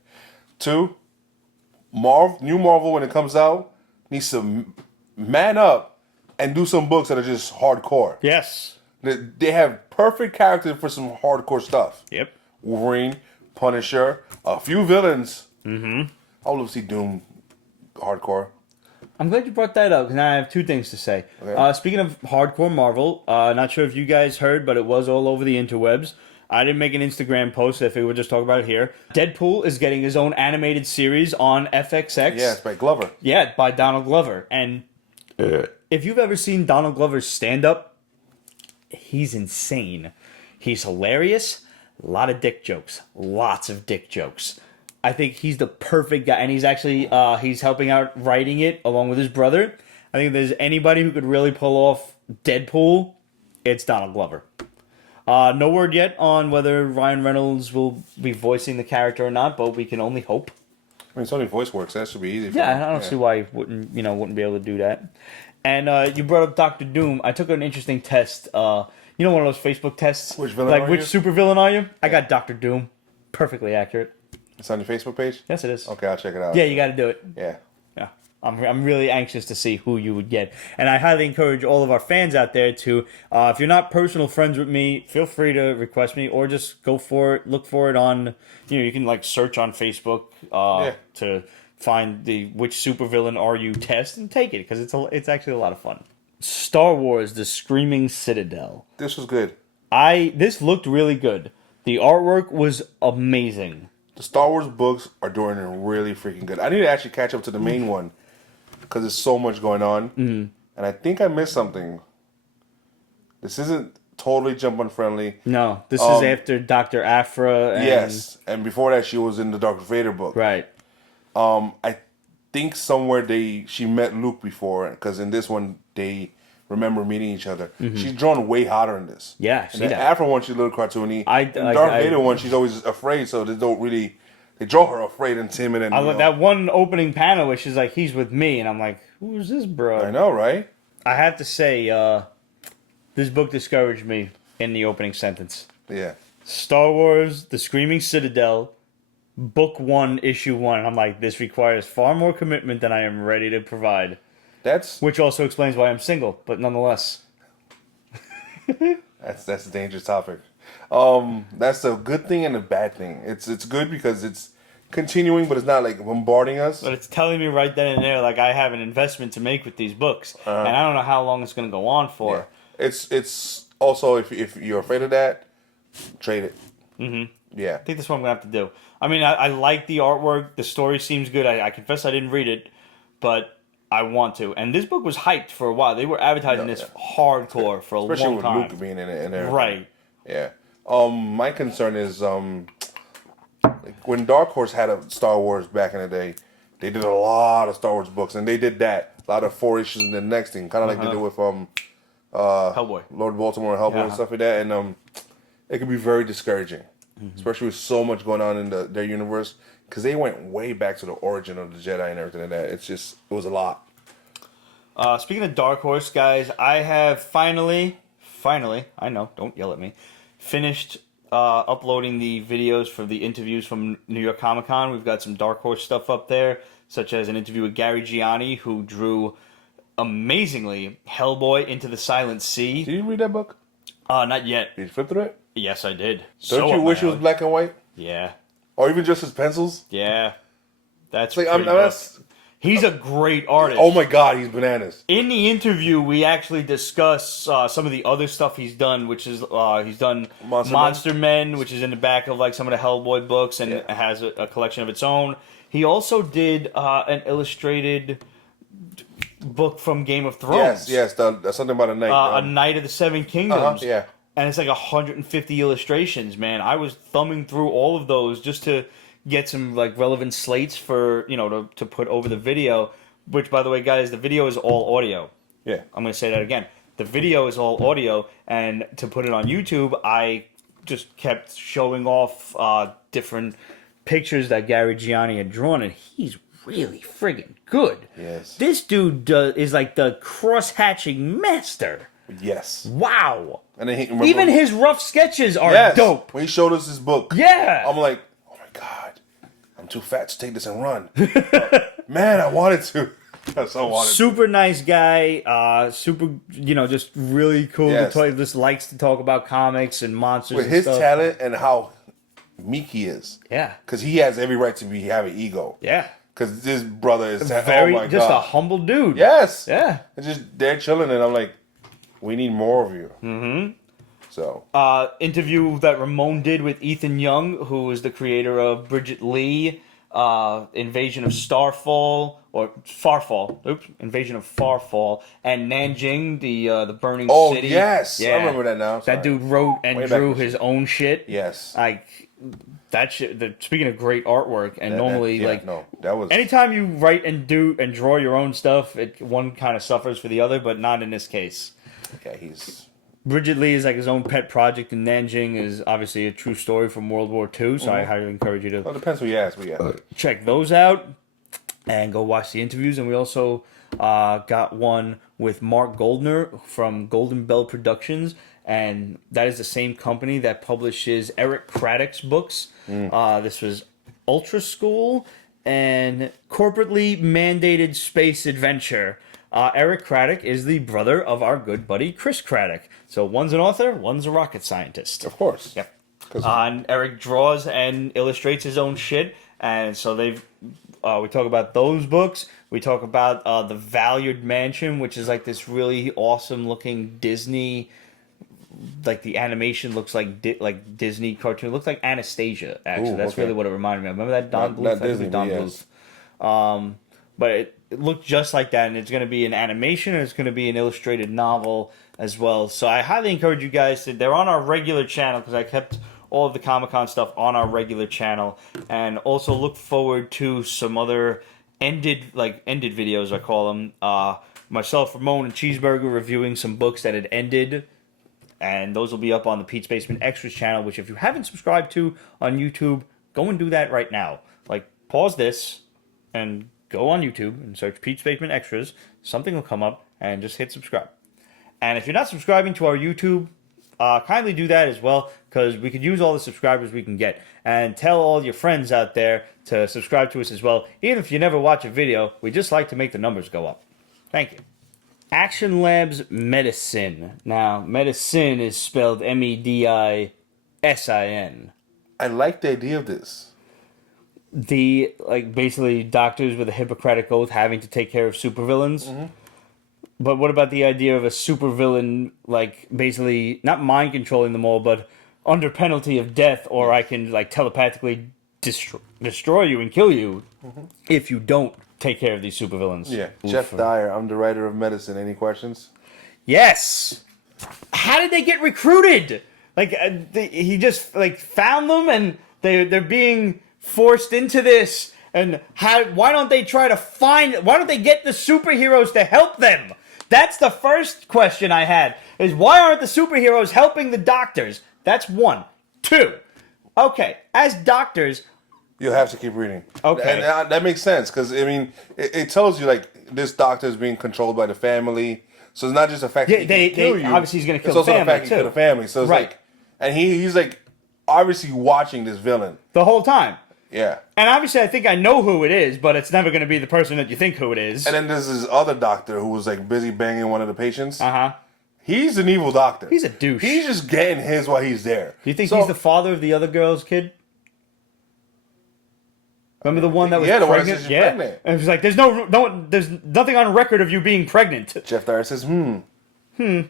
Two, new Marvel, when it comes out, needs to man up and do some books that are just hardcore. Yes. They have perfect characters for some hardcore stuff. Yep. Wolverine, Punisher, a few villains. Mm-hmm. I would love to see Doom hardcore. I'm glad you brought that up, because now I have two things to say. Okay. Speaking of hardcore Marvel, not sure if you guys heard, but it was all over the interwebs. I didn't make an Instagram post, if we would just talk about it here. Deadpool is getting his own animated series on FXX. Yeah, it's by Glover. Yeah, by Donald Glover. And if you've ever seen Donald Glover's stand-up, he's insane. He's hilarious. A lot of dick jokes. Lots of dick jokes. I think he's the perfect guy, and he's actually he's helping out writing it along with his brother. I think if there's anybody who could really pull off Deadpool, it's Donald Glover. No word yet on whether Ryan Reynolds will be voicing the character or not, but we can only hope. I mean, it's only voice works. That should be easy. Yeah, I don't see why he wouldn't be able to do that. And you brought up Doctor Doom. I took an interesting test. You know, one of those Facebook tests? Which villain like, are which you? super villain are you? I got Doctor Doom. Perfectly accurate. It's on your Facebook page? Yes, it is. Okay, I'll check it out. Yeah, you got to do it. Yeah. Yeah. I'm really anxious to see who you would get. And I highly encourage all of our fans out there to, if you're not personal friends with me, feel free to request me or just go for it. Look for it on, you can like search on Facebook to find the which supervillain are you test and take it because it's actually a lot of fun. Star Wars: The Screaming Citadel. This was good. This looked really good. The artwork was amazing. The Star Wars books are doing really freaking good. I need to actually catch up to the main one because there's so much going on. Mm-hmm. And I think I missed something. This isn't totally jump unfriendly. No, this is after Dr. Aphra. And... Yes, and before that she was in the Darth Vader book. Right. I think somewhere she met Luke before because in this one they remember meeting each other. Mm-hmm. She's drawn way hotter in this. Yeah, in the Aphra one she's a little cartoony. In the Darth Vader one she's always afraid, so they draw her afraid and timid. And that one opening panel where she's like, "He's with me," and I'm like, "Who's this, bro?" I know, right? I have to say, this book discouraged me in the opening sentence. Yeah. Star Wars: The Screaming Citadel, Book 1, Issue 1. And I'm like, this requires far more commitment than I am ready to provide. Which also explains why I'm single, but nonetheless. That's a dangerous topic. That's a good thing and a bad thing. It's good because it's continuing, but it's not like bombarding us. But it's telling me right then and there, like I have an investment to make with these books, and I don't know how long it's going to go on for. Yeah. It's also if you're afraid of that, trade it. Mm-hmm. Yeah, I think that's what I'm going to have to do. I mean, I like the artwork. The story seems good. I confess I didn't read it, but I want to. And this book was hyped for a while. They were advertising this hardcore for a long time. Especially with Luke being in it and everything. Right. Yeah. My concern is like when Dark Horse had a Star Wars back in the day, they did a lot of Star Wars books, and they did that. A lot of 4 issues and the next thing, kind of like they did with Hellboy, Lord Baltimore, and Hellboy and stuff like that. And it could be very discouraging, especially with so much going on in their universe, because they went way back to the origin of the Jedi and everything like that. It was a lot. Speaking of Dark Horse, guys, I have finally, I know, don't yell at me, finished uploading the videos for the interviews from New York Comic Con. We've got some Dark Horse stuff up there, such as an interview with Gary Gianni, who drew amazingly Hellboy Into the Silent Sea. Did you read that book? Not yet. Did you flip through it? Yes, I did. Don't you wish it was black and white? Yeah. Or even just his pencils? Yeah. That's like He's a great artist. Oh my god, he's bananas. In the interview, we actually discuss some of the other stuff he's done, which is he's done Monster Men, which is in the back of like some of the Hellboy books and has a collection of its own. He also did an illustrated book from Game of Thrones. Yes, something about a knight. A Knight of the Seven Kingdoms. Yeah. And it's like 150 illustrations, man. I was thumbing through all of those just to get some like relevant slates for, to put over the video, which, by the way, guys, the video is all audio. Yeah. I'm going to say that again. The video is all audio, and to put it on YouTube, I just kept showing off different pictures that Gary Gianni had drawn, and he's really friggin' good. Yes. This dude is like the cross-hatching master. Yes. Wow. And then even his rough sketches are dope. When he showed us his book, yeah, I'm like, oh my god, I'm too fat to take this and run. Man, I wanted to. I so wanted super nice guy, super, just really cool. Yes. Just likes to talk about comics and monsters. With and his stuff. talent and how meek he is. Yeah. Because he has every right to have an ego. Yeah. Because this brother is very, oh my just god. a humble dude. Yes. Yeah. And just they're chilling, and I'm like, we need more of you. Mm-hmm. So. Interview that Ramon did with Ethan Young, who is the creator of Bridget Lee, Invasion of Starfall, or Farfall. Oops, Invasion of Farfall, and Nanjing, the Burning City. Oh yes, yeah. I remember that now. That dude wrote and drew his own shit. Yes. Like that shit. Speaking of great artwork, and that was. Anytime you write and do and draw your own stuff, one kind of suffers for the other, but not in this case. Okay, he's. Bridget Lee is like his own pet project, and Nanjing is obviously a true story from World War II, so I highly encourage you to Well, it depends who you ask, but yeah. check those out and go watch the interviews. And we also got one with Mark Goldner from Golden Bell Productions, and that is the same company that publishes Eric Craddock's books. This was Ultra School and Corporately Mandated Space Adventure. Eric Craddock is the brother of our good buddy Chris Craddock. So one's an author, one's a rocket scientist. Of course. Yep. And Eric draws and illustrates his own shit, and so they've. We talk about those books. We talk about the Valued Mansion, which is like this really awesome looking Disney. Like the animation looks like like Disney cartoon. It looks like Anastasia. Actually, that's really what it reminded me of. Remember that Don Bluth? Not Disney, Don yes. Bluth. But it looked just like that, and it's going to be an animation, and it's going to be an illustrated novel as well. So I highly encourage you guys to. They're on our regular channel because I kept all of the Comic-Con stuff on our regular channel, and also look forward to some other ended videos, I call them. Myself, Ramon, and Cheeseburger reviewing some books that had ended, and those will be up on the Pete's Basement Extras channel, which if you haven't subscribed to on YouTube, go and do that right now. Like, pause this and go on YouTube and search Pete's Basement Extras. Something will come up, and just hit subscribe. And if you're not subscribing to our YouTube, kindly do that as well, because we could use all the subscribers we can get. And tell all your friends out there to subscribe to us as well. Even if you never watch a video, we just like to make the numbers go up. Thank you. Action Labs MediSin. Now, MediSin is spelled Medisin. I like the idea of this. Basically doctors with a Hippocratic oath having to take care of supervillains. Mm-hmm. But what about the idea of a supervillain, basically not mind controlling them all, but under penalty of death, or I can telepathically destroy you and kill you if you don't take care of these supervillains. Yeah. Jeff Dyer, I'm the writer of MediSin. Any questions? Yes. How did they get recruited? He just found them, and they're being forced into this. And why don't they get the superheroes to help them? That's the first question I had, is why aren't the superheroes helping the doctors? That's one. Two, okay, as doctors... You'll have to keep reading. Okay. And that makes sense, because, it tells you, this doctor is being controlled by the family, so it's not just a fact that he can kill you. Obviously he's going to kill the family, It's also a fact he killed the family, so it's and he's, obviously watching this villain. The whole time. Yeah. And obviously I think I know who it is, but it's never going to be the person that you think who it is. And then there's this other doctor who was busy banging one of the patients. Uh-huh. He's an evil doctor. He's a douche. He's just getting his while he's there. Do you think he's the father of the other girl's kid? Remember the one that was pregnant? Pregnant. And it was like, there's nothing on record of you being pregnant. Jeff Dyer says, I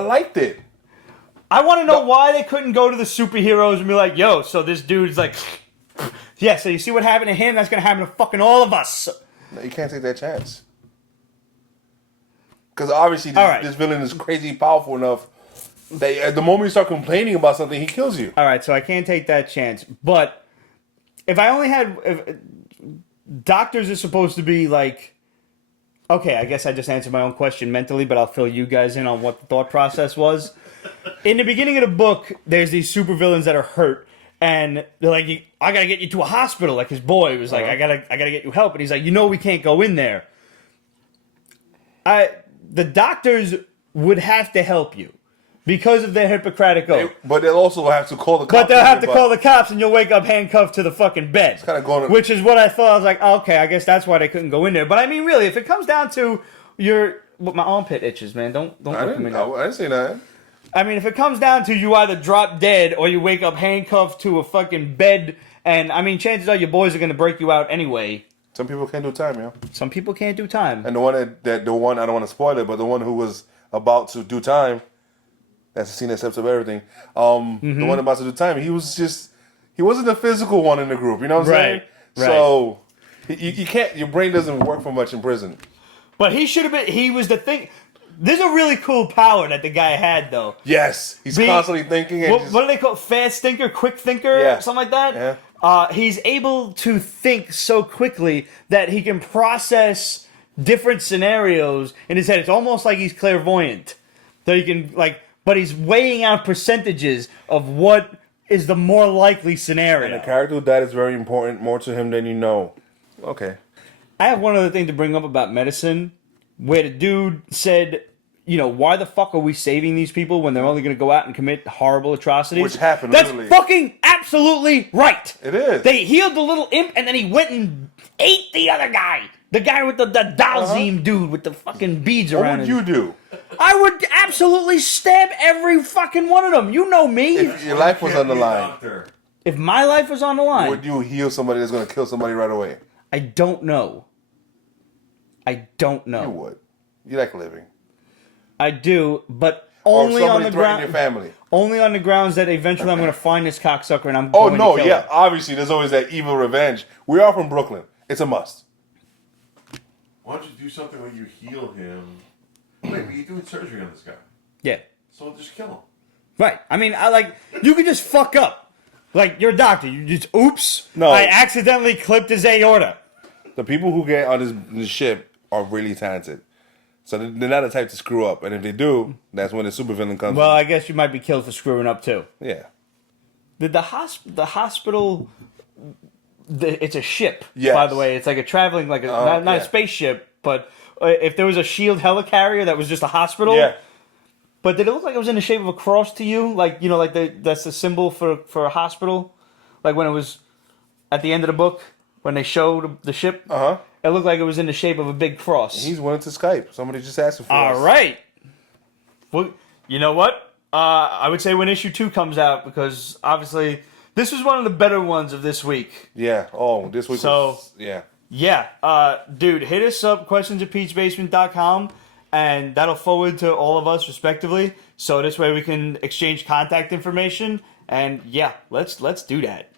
liked it. I want to know why they couldn't go to the superheroes and be like, yo, so this dude's yeah, so you see what happened to him? That's going to happen to fucking all of us. No, you can't take that chance. Because obviously this villain is crazy powerful enough that at the moment you start complaining about something, he kills you. All right, so I can't take that chance. But if I only had... doctors are supposed to be okay, I guess I just answered my own question mentally, but I'll fill you guys in on what the thought process was. In the beginning of the book, there's these supervillains that are hurt, and they're like, I gotta get you to a hospital. His boy was like, I gotta get you help. And he's like, we can't go in there. The doctors would have to help you because of their Hippocratic oath. But they'll also have to call the cops. But they'll have to call the cops, and you'll wake up handcuffed to the fucking bed. Which is what I thought. I was like, okay, I guess that's why they couldn't go in there. But I mean, really, if it comes down to my armpit itches, man, don't look at me now. I didn't say that. I mean, if it comes down to you either drop dead or you wake up handcuffed to a fucking bed, and I mean, chances are your boys are going to break you out anyway. Some people can't do time, yo. Some people can't do time. And the one I don't want to spoil it, but the one who was about to do time, that's the scene that sets up everything. The one about to do time, he wasn't the physical one in the group, you know what I'm saying? Right. So, you can't, your brain doesn't work for much in prison. But he should have been, he was the thing. There's a really cool power that the guy had, though. Yes, he's constantly thinking. And what do they call it? Fast thinker, quick thinker, something like that? Yeah. He's able to think so quickly that he can process different scenarios in his head. It's almost like he's clairvoyant. So he can, but he's weighing out percentages of what is the more likely scenario. And the character that is very important, more to him than you know. Okay. I have one other thing to bring up about MediSin. where the dude said, you know, why the fuck are we saving these people when they're only going to go out and commit horrible atrocities? Which happened, That's literally. fucking absolutely right. It is. They healed the little imp, and then he went and ate the other guy. The guy with the Dalzim dude with the fucking beads What around would his... you do I would absolutely stab every fucking one of them. You know me. if your life was Can't on the be a line? doctor. If my life was on the line, Would you heal somebody that's going to kill somebody right away? I don't know. I don't know. You would. You like living. I do, but Or only on somebody the threaten ground. your family. Only on the grounds that eventually I'm going to find this cocksucker and I'm Oh, going no, to kill yeah. him. Obviously, there's always that evil revenge. We are from Brooklyn. It's a must. Why don't you do something when you heal him? Wait, but you're doing surgery on this guy. Yeah. So just kill him. Right. I mean, you could just fuck up. Like, you're a doctor. You just, oops. No. I accidentally clipped his aorta. The people who get on this ship are really talented. So they're not the type to screw up. And if they do, that's when the supervillain comes Well, in. I guess you might be killed for screwing up, too. Yeah. The hospital... it's a ship, Yes. by the way. It's like a traveling, like not yeah. a spaceship, but if there was a shield helicarrier that was just a hospital... Yeah. But did it look like it was in the shape of a cross to you? Like, you know, like that's the symbol for a hospital? Like when it was at the end of the book, when they showed the ship? Uh-huh. It looked like it was in the shape of a big cross. He's willing to Skype. Somebody just asked him for All us. right. Well, you know what? I would say when issue 2 comes out, because obviously this was one of the better ones of this week. Yeah. Oh, this week was... Yeah. Yeah. Dude, hit us up, questions@peachbasement.com. And that'll forward to all of us respectively. So this way we can exchange contact information. And yeah, let's do that.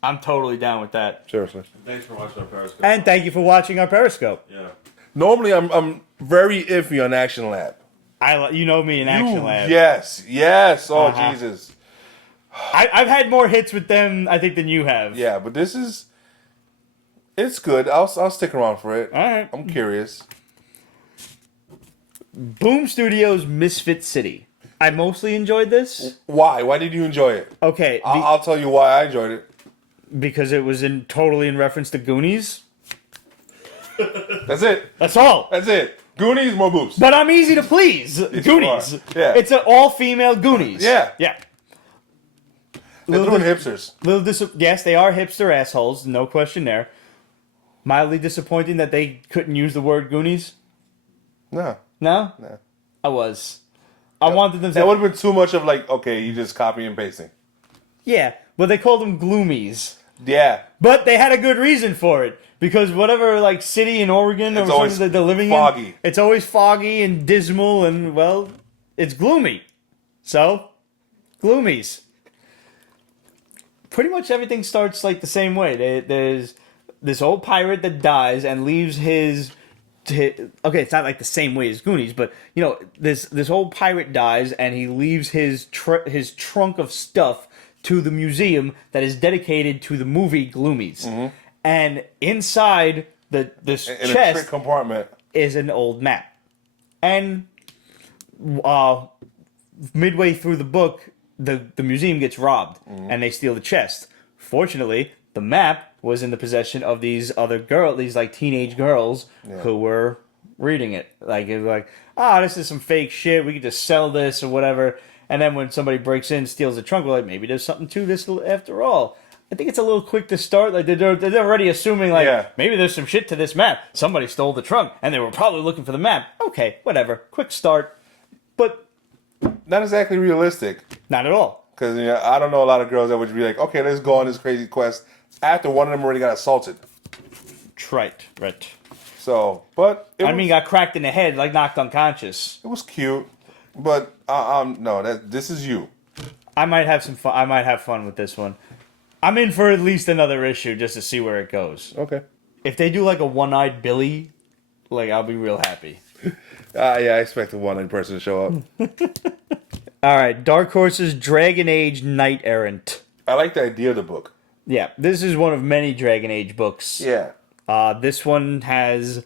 I'm totally down with that. Seriously. Thanks for watching our Periscope. And thank you for watching our Periscope. Yeah. Normally, I'm very iffy on Action Lab. You know me in Action Lab. Yes. Yes. Oh, Uh-huh. Jesus. I've had more hits with them, I think, than you have. Yeah, but this is... It's good. I'll stick around for it. All right. I'm curious. Boom Studios' Misfit City. I mostly enjoyed this. Why? Why did you enjoy it? Okay, I'll tell you why I enjoyed it. because it was totally in reference to Goonies. That's it. That's all. That's it. Goonies, more boobs. But I'm easy to please. Goonies. are. Yeah. It's an all-female Goonies. Yeah. Yeah. They're doing hipsters. Yes, they are hipster assholes. No question there. Mildly disappointing that they couldn't use the word Goonies. No. No? No. I was. I wanted them to... That would have been too much of like, okay, you just copy and pasting. Yeah, but they called them Gloomies. Yeah. But they had a good reason for it. Because whatever, like, city in Oregon or It's always something that they're living foggy. in... It's always foggy and dismal and, well, it's gloomy. So, Gloomies. Pretty much everything starts, like, the same way. There's this old pirate that dies and leaves his... Okay, it's not like the same way as Goonies, but you know, this old pirate dies and he leaves his trunk of stuff to the museum that is dedicated to the movie Gloomies. Mm-hmm. And inside this In a trick chest compartment. is an old map. And midway through the book, the museum gets robbed and they steal the chest. Fortunately, the map was in the possession of these like teenage girls who were reading it. Like, it was like, this is some fake shit. We could just sell this or whatever. And then when somebody breaks in, steals the trunk, we're like, maybe there's something to this after all. I think it's a little quick to start. Like, they're already assuming, like, maybe there's some shit to this map. Somebody stole the trunk, and they were probably looking for the map. Okay, whatever. Quick start. But Not exactly realistic. not at all. Because I don't know a lot of girls that would be like, okay, let's go on this crazy quest after one of them already got assaulted. Right. So, but Got cracked in the head, like knocked unconscious. it was cute. But no, this is you. I might have some fun. I might have fun with this one. I'm in for at least another issue just to see where it goes. Okay. If they do like a one-eyed Billy, like I'll be real happy. Yeah, I expect a one-eyed person to show up. All right, Dark Horse's Dragon Age Knight Errant. I like the idea of the book. Yeah, this is one of many Dragon Age books. Yeah. This one has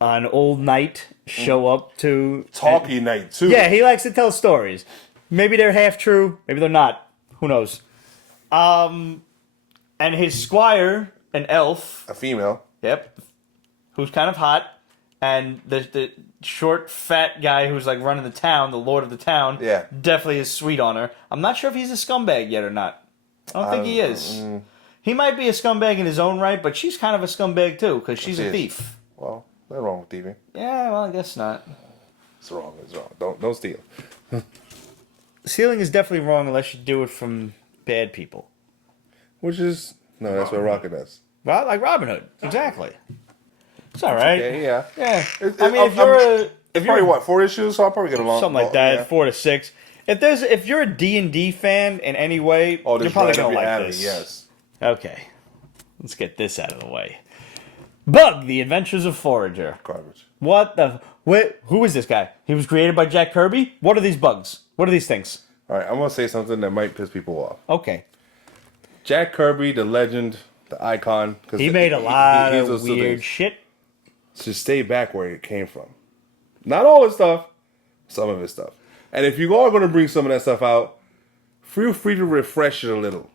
an old knight show up to... Talky knight, too. Yeah, he likes to tell stories. Maybe they're half true, maybe they're not. Who knows? And his squire, an elf... A female. Yep. Who's kind of hot. and the short, fat guy who's like running the town, the lord of the town, Yeah. definitely is sweet on her. I'm not sure if he's a scumbag yet or not. I don't think he is. He might be a scumbag in his own right, but she's kind of a scumbag too, because she's a thief. Well, nothing wrong with thieving. Yeah, well, I guess not. It's wrong. It's wrong. Don't steal. Stealing is definitely wrong unless you do it from bad people. Which is that's what Rocket does. Well, like Robin Hood, exactly. It's all right. Yeah. I mean, if Probably what 4 issues, so I'll probably get along. something like that, Yeah. 4 to 6. If you're a D&D fan in any way, Oh, you're this probably right gonna up your like alley, this. Yes. Okay, let's get this out of the way. Bug: The Adventures of Forager. Garbage. What the? Who is this guy? He was created by Jack Kirby. What are these bugs? What are these things? All right, I'm gonna say something that might piss people off. Okay. Jack Kirby, the legend, the icon. Cause He made a lot he's of those two weird things. shit. So stay back where it came from. Not all his stuff, some of his stuff. And if you are going to bring some of that stuff out, feel free to refresh it a little.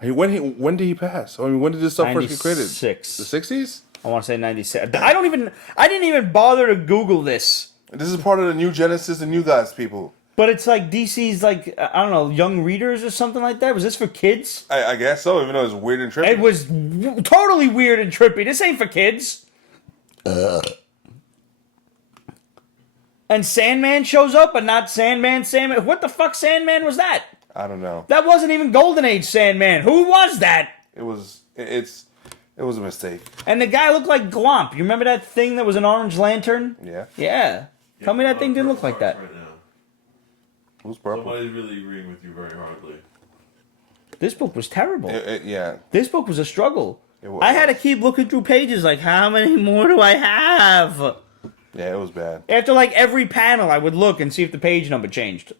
When did he pass? I mean, when did this stuff first get created? 96. The 60s? I want to say 97. I didn't even bother to Google this. This is part of the new Genesis, the new guys, people. But it's like DC's, like, I don't know, young readers or something like that. Was this for kids? I guess so, even though it's weird and trippy. It was totally weird and trippy. This ain't for kids. And Sandman shows up, but not Sandman. What the fuck Sandman was that? I don't know. That wasn't even Golden Age Sandman. Who was that? It was a mistake. And the guy looked like Glomp. You remember that thing that was an orange lantern? Yeah. Yeah. Tell me that thing didn't look like that. Right now. Who's purple? Somebody's really agreeing with you very hardly. This book was terrible. Yeah. This book was a struggle. It was. I had to keep looking through pages like, how many more do I have? Yeah, it was bad. After like every panel, I would look and see if the page number changed.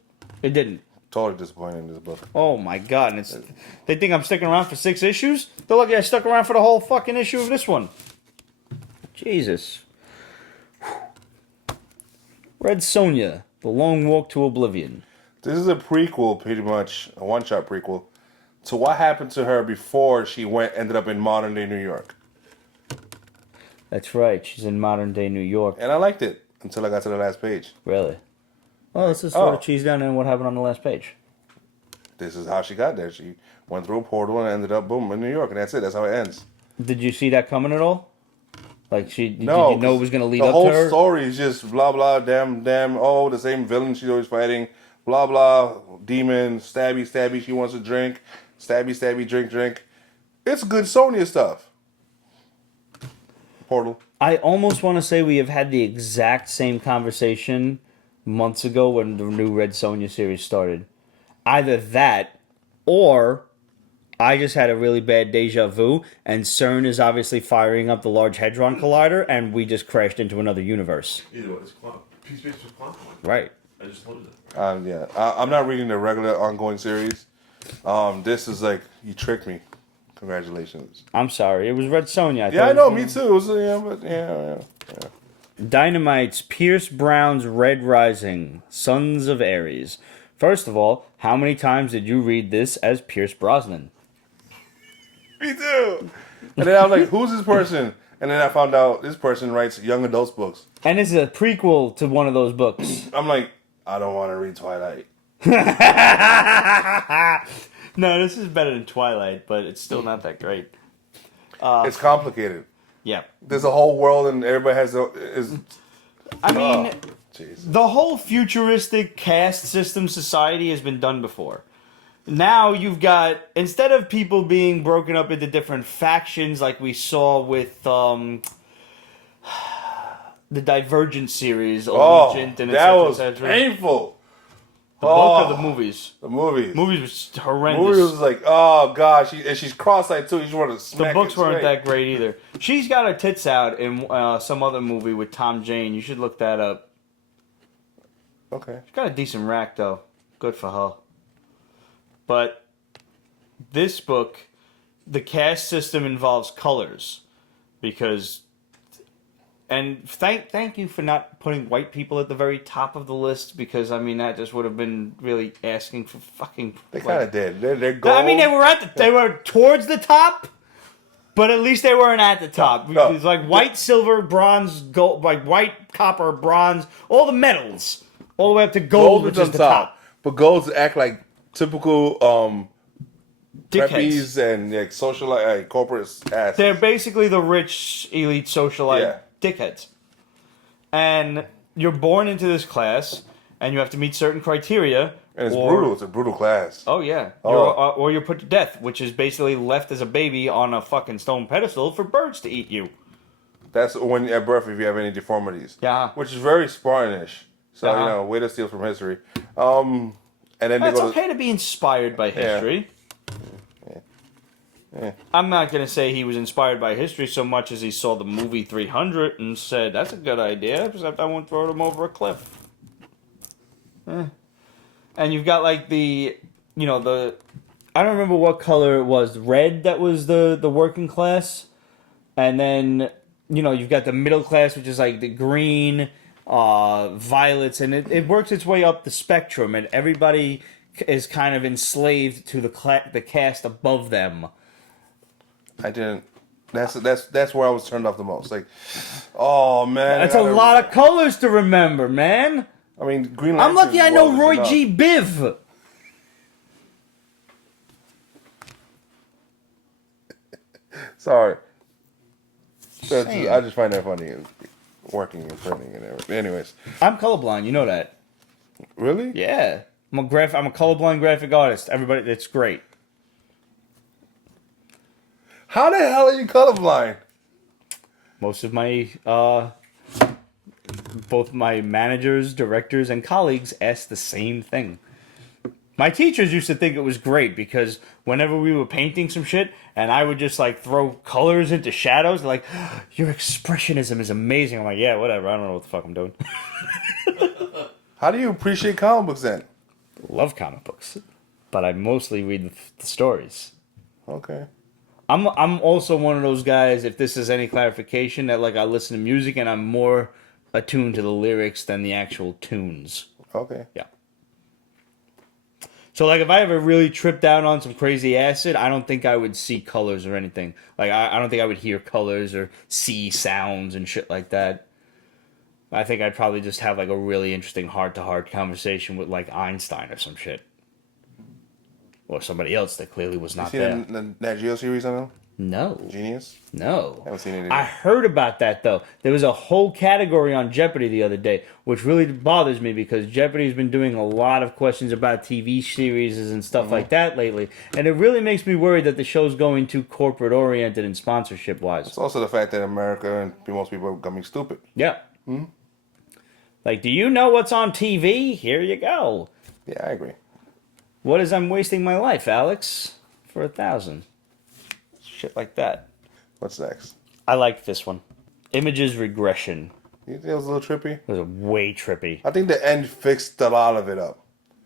It didn't. Totally disappointed in this book. Oh my god. And they think I'm sticking around for 6 issues? They're lucky I stuck around for the whole fucking issue of this one. Jesus. Red Sonja, The Long Walk to Oblivion. This is a prequel, pretty much, a one-shot prequel, to what happened to her before she ended up in modern-day New York. That's right. She's in modern day New York. And I liked it until I got to the last page. Really? Well, let's just sort of cheese down and what happened on the last page. This is how she got there. She went through a portal and ended up, boom, in New York. And that's it. That's how it ends. Did you see that coming at all? Like, did you No. know it was going to lead the up whole to her? story is just blah, blah, damn, oh, the same villain she's always fighting. Blah, blah, demon, stabby, she wants a drink. Stabby, drink. It's good Sonya stuff. Portal. I almost want to say we have had the exact same conversation months ago when the new Red Sonja series started. Either that, or I just had a really bad deja vu, and CERN is obviously firing up the Large Hadron Collider, and we just crashed into another universe. Either way, it's Space was quantum. Right. I just learned it. Yeah, I'm not reading the regular ongoing series. This is like, you tricked me. Congratulations. I'm sorry. It was Red Sonja. Yeah, I know, me too. It was, yeah. Dynamite's Pierce Brown's Red Rising, Sons of Ares. First of all, how many times did you read this as Pierce Brosnan? Me too. And then I'm like, who's this person? And then I found out this person writes young adults books. And this is a prequel to one of those books. I'm like, I don't want to read Twilight. No, this is better than Twilight, but it's still not that great. It's complicated. Yeah. There's a whole world and everybody has I mean, jeez. the whole futuristic caste system society has been done before. Now you've got, instead of people being broken up into different factions like we saw with the Divergent series, Allegiant, and that etc., was etc. painful. The book or the movies? The movies. Movies was The horrendous. movie was like, oh god, and she's cross-eyed too. You just want to smack. The books it weren't straight. that great either. She's got her tits out in some other movie with Tom Jane. You should look that up. Okay. She's got a decent rack though. Good for her. But this book, the caste system involves colors, because. And thank you for not putting white people at the very top of the list, because I mean that just would have been really asking for fucking. They kind of did. They're gold. I mean they were towards the top. But at least they weren't at the top. No. It's like white, silver, bronze, gold, like white, copper, bronze, all the metals, all the way up to gold, which is the top. But golds act like typical Dickheads. preppies and like socialite corporate asses. They're basically the rich, elite, socialite dickheads. And you're born into this class, and you have to meet certain criteria. And it's brutal. It's a brutal class. Oh, yeah. Oh. Or you're put to death, which is basically left as a baby on a fucking stone pedestal for birds to eat you. That's when at birth if you have any deformities. Yeah. Which is very Spartanish. So, way to steal from history. And then It's okay to be inspired by history. Yeah. I'm not going to say he was inspired by history so much as he saw the movie 300 and said, that's a good idea, except I won't throw him over a cliff. And you've got like I don't remember what color it was. Red that was the working class. And then, you've got the middle class, which is like the green, violets. And it works its way up the spectrum. And everybody is kind of enslaved to the caste above them. I didn't. That's where I was turned off the most. Like, oh man, That's a lot of colors to remember, man. I mean, Green I'm Lantern lucky I know was Roy enough. G. Biv. Sorry, I just find that funny. Working and printing and everything. Anyways, I'm colorblind. You know that. really? Yeah, I'm a colorblind graphic artist. Everybody, it's great. How the hell are you colorblind? Most of my, both my managers, directors, and colleagues ask the same thing. My teachers used to think it was great because whenever we were painting some shit and I would just like throw colors into shadows, they're like, your expressionism is amazing. I'm like, yeah, whatever. I don't know what the fuck I'm doing. How do you appreciate comic books then? Love comic books, but I mostly read the stories. Okay. I'm also one of those guys, if this is any clarification, that like I listen to music and I'm more attuned to the lyrics than the actual tunes. Okay. Yeah. So like if I ever really tripped out on some crazy acid, I don't think I would see colors or anything. Like I don't think I would hear colors or see sounds and shit like that. I think I'd probably just have like a really interesting heart-to-heart conversation with like Einstein or some shit. Or somebody else that clearly was not there. You seen the Nat Geo series on them? No. Genius? No. Haven't seen it either. I heard about that, though. There was a whole category on Jeopardy the other day, which really bothers me because Jeopardy's been doing a lot of questions about TV series and stuff like that lately. And it really makes me worried that the show's going too corporate-oriented and sponsorship-wise. It's also the fact that America and most people are becoming stupid. Yeah. Like, do you know what's on TV? Here you go. Yeah, I agree. What is I'm wasting my life, Alex? For 1,000. Shit like that. What's next? I liked this one. Images Regression. You think it was a little trippy? It was way trippy. I think the end fixed a lot of it up.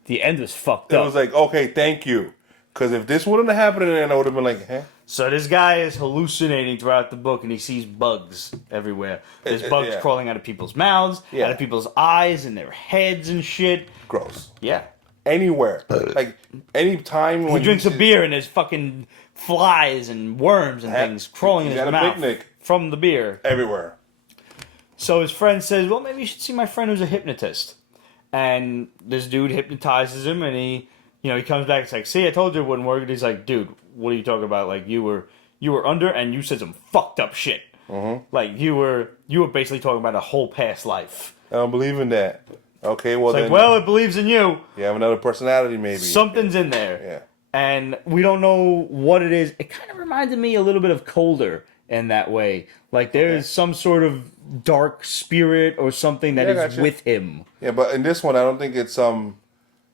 The end was fucked It up. was like, okay, thank you. Because if this wouldn't have happened, then I would have been like, huh? So this guy is hallucinating throughout the book, and he sees bugs everywhere. There's bugs crawling out of people's mouths, out of people's eyes, and their heads and shit. Gross. Yeah. Anywhere. Like, any time when He drinks a beer, and there's fucking flies and worms and things crawling in he's his at a mouth picnic. from the beer. Everywhere. So his friend says, well, maybe you should see my friend who's a hypnotist. And this dude hypnotizes him, and he comes back, it's like, see, I told you it wouldn't work. And he's like, dude, what are you talking about? Like, you were under, and you said some fucked up shit. Like, you were basically talking about a whole past life. I don't believe in that. Okay, well It's then. like, well, it believes in you. You have another personality, maybe. Something's in there. Yeah. And we don't know what it is. It kind of reminded me a little bit of Colder in that way. Like, there's some sort of dark spirit or something that is with him. Yeah, but in this one, I don't think it's I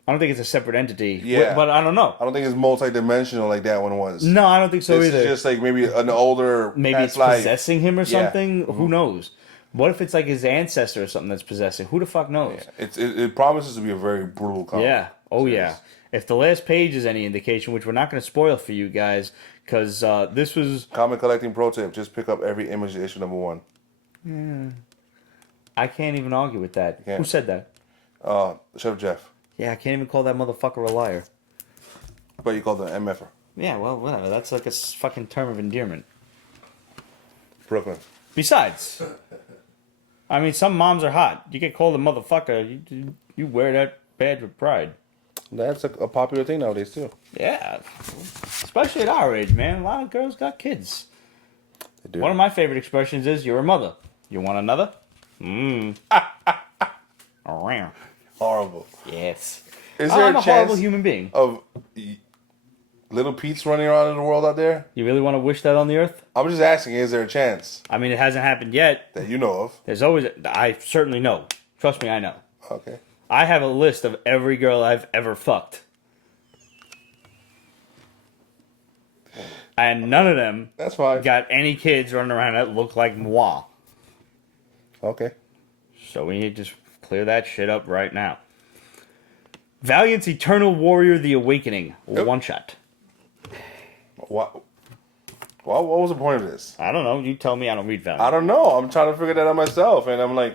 don't think it's a separate entity. Yeah. But I don't know. I don't think it's multi-dimensional like that one was. No, I don't think so this either. is just like maybe an older Maybe past it's life. possessing him or something. Who knows? What if it's like his ancestor or something that's possessing? Who the fuck knows? Yeah. It promises to be a very brutal comic. Yeah. Oh, series. yeah. If the last page is any indication, which we're not going to spoil for you guys, because this was... Comic collecting pro tip, just pick up every image issue #1. I can't even argue with that. Who said that? Chef Jeff. Yeah, I can't even call that motherfucker a liar. But you call the MFer. Yeah, well, whatever. That's like a fucking term of endearment. Brooklyn. Besides, I mean, some moms are hot. You get called a motherfucker, you wear that badge with pride. That's a popular thing nowadays too. Yeah, especially at our age, man. A lot of girls got kids. They do. One of my favorite expressions is, "You're a mother. You want another?" Mmm. Horrible. Yes. Is I'm there a a horrible chance human being. of little Pete's running around in the world out there? You really want to wish that on the earth? I'm just asking, is there a chance I mean, it hasn't happened yet. that you know of? There's always... I certainly know. Trust me, I know. Okay. I have a list of every girl I've ever fucked. And none of them That's fine. got any kids running around that look like moi. Okay. So we need to just clear that shit up right now. Valiant's Eternal Warrior The Awakening. Yep. One shot. What was the point of this? I don't know. You tell me. I don't read Valiant. I don't know. I'm trying to figure that out myself, and I'm like,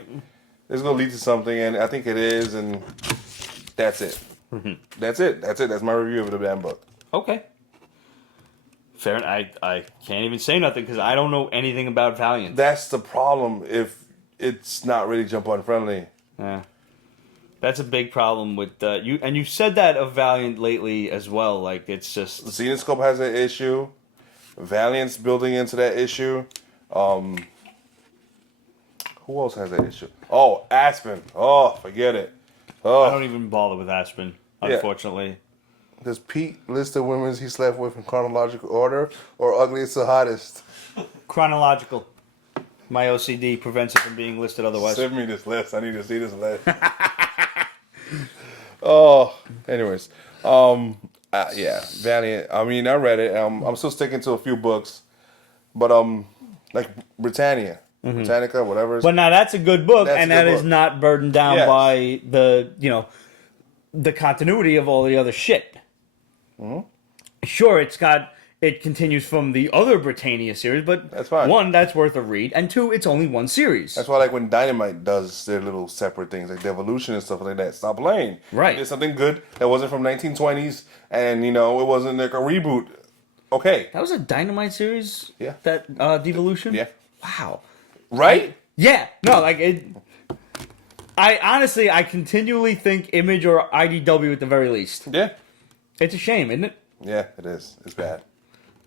it's gonna lead to something, and I think it is, and that's it. That's it. That's my review of the damn book. Okay. Fair enough. I can't even say nothing because I don't know anything about Valiant. That's the problem if it's not really jump on friendly. Yeah. That's a big problem with you, and you've said that of Valiant lately as well. Like it's just The Scenescope has an issue. Valiant's building into that issue. Who else has that issue? Oh, Aspen. Oh, forget it. Oh, I don't even bother with Aspen, unfortunately. Does Pete list the women he slept with in chronological order or ugliest to hottest? Chronological. My OCD prevents it from being listed otherwise. Send me this list. I need to see this list. Oh, anyways. Yeah, Valiant. I mean, I read it. I'm still sticking to a few books. But, like Britannia. Britannica, whatever. But now that's a good book, That's and a good that is book. not burdened down Yes. by the continuity of all the other shit. Sure, it continues from the other Britannia series, but That's fine. one, that's worth a read, and two, it's only one series. That's why, like, when Dynamite does their little separate things, like the evolution and stuff like that, stop playing. Right. There's something good that wasn't from 1920s, and, it wasn't like a reboot. Okay. That was a Dynamite series? Yeah. That Devolution? Yeah. Wow. Right? Yeah. No, like it. I continually think Image or IDW at the very least. Yeah. It's a shame, isn't it? Yeah, it is. It's bad.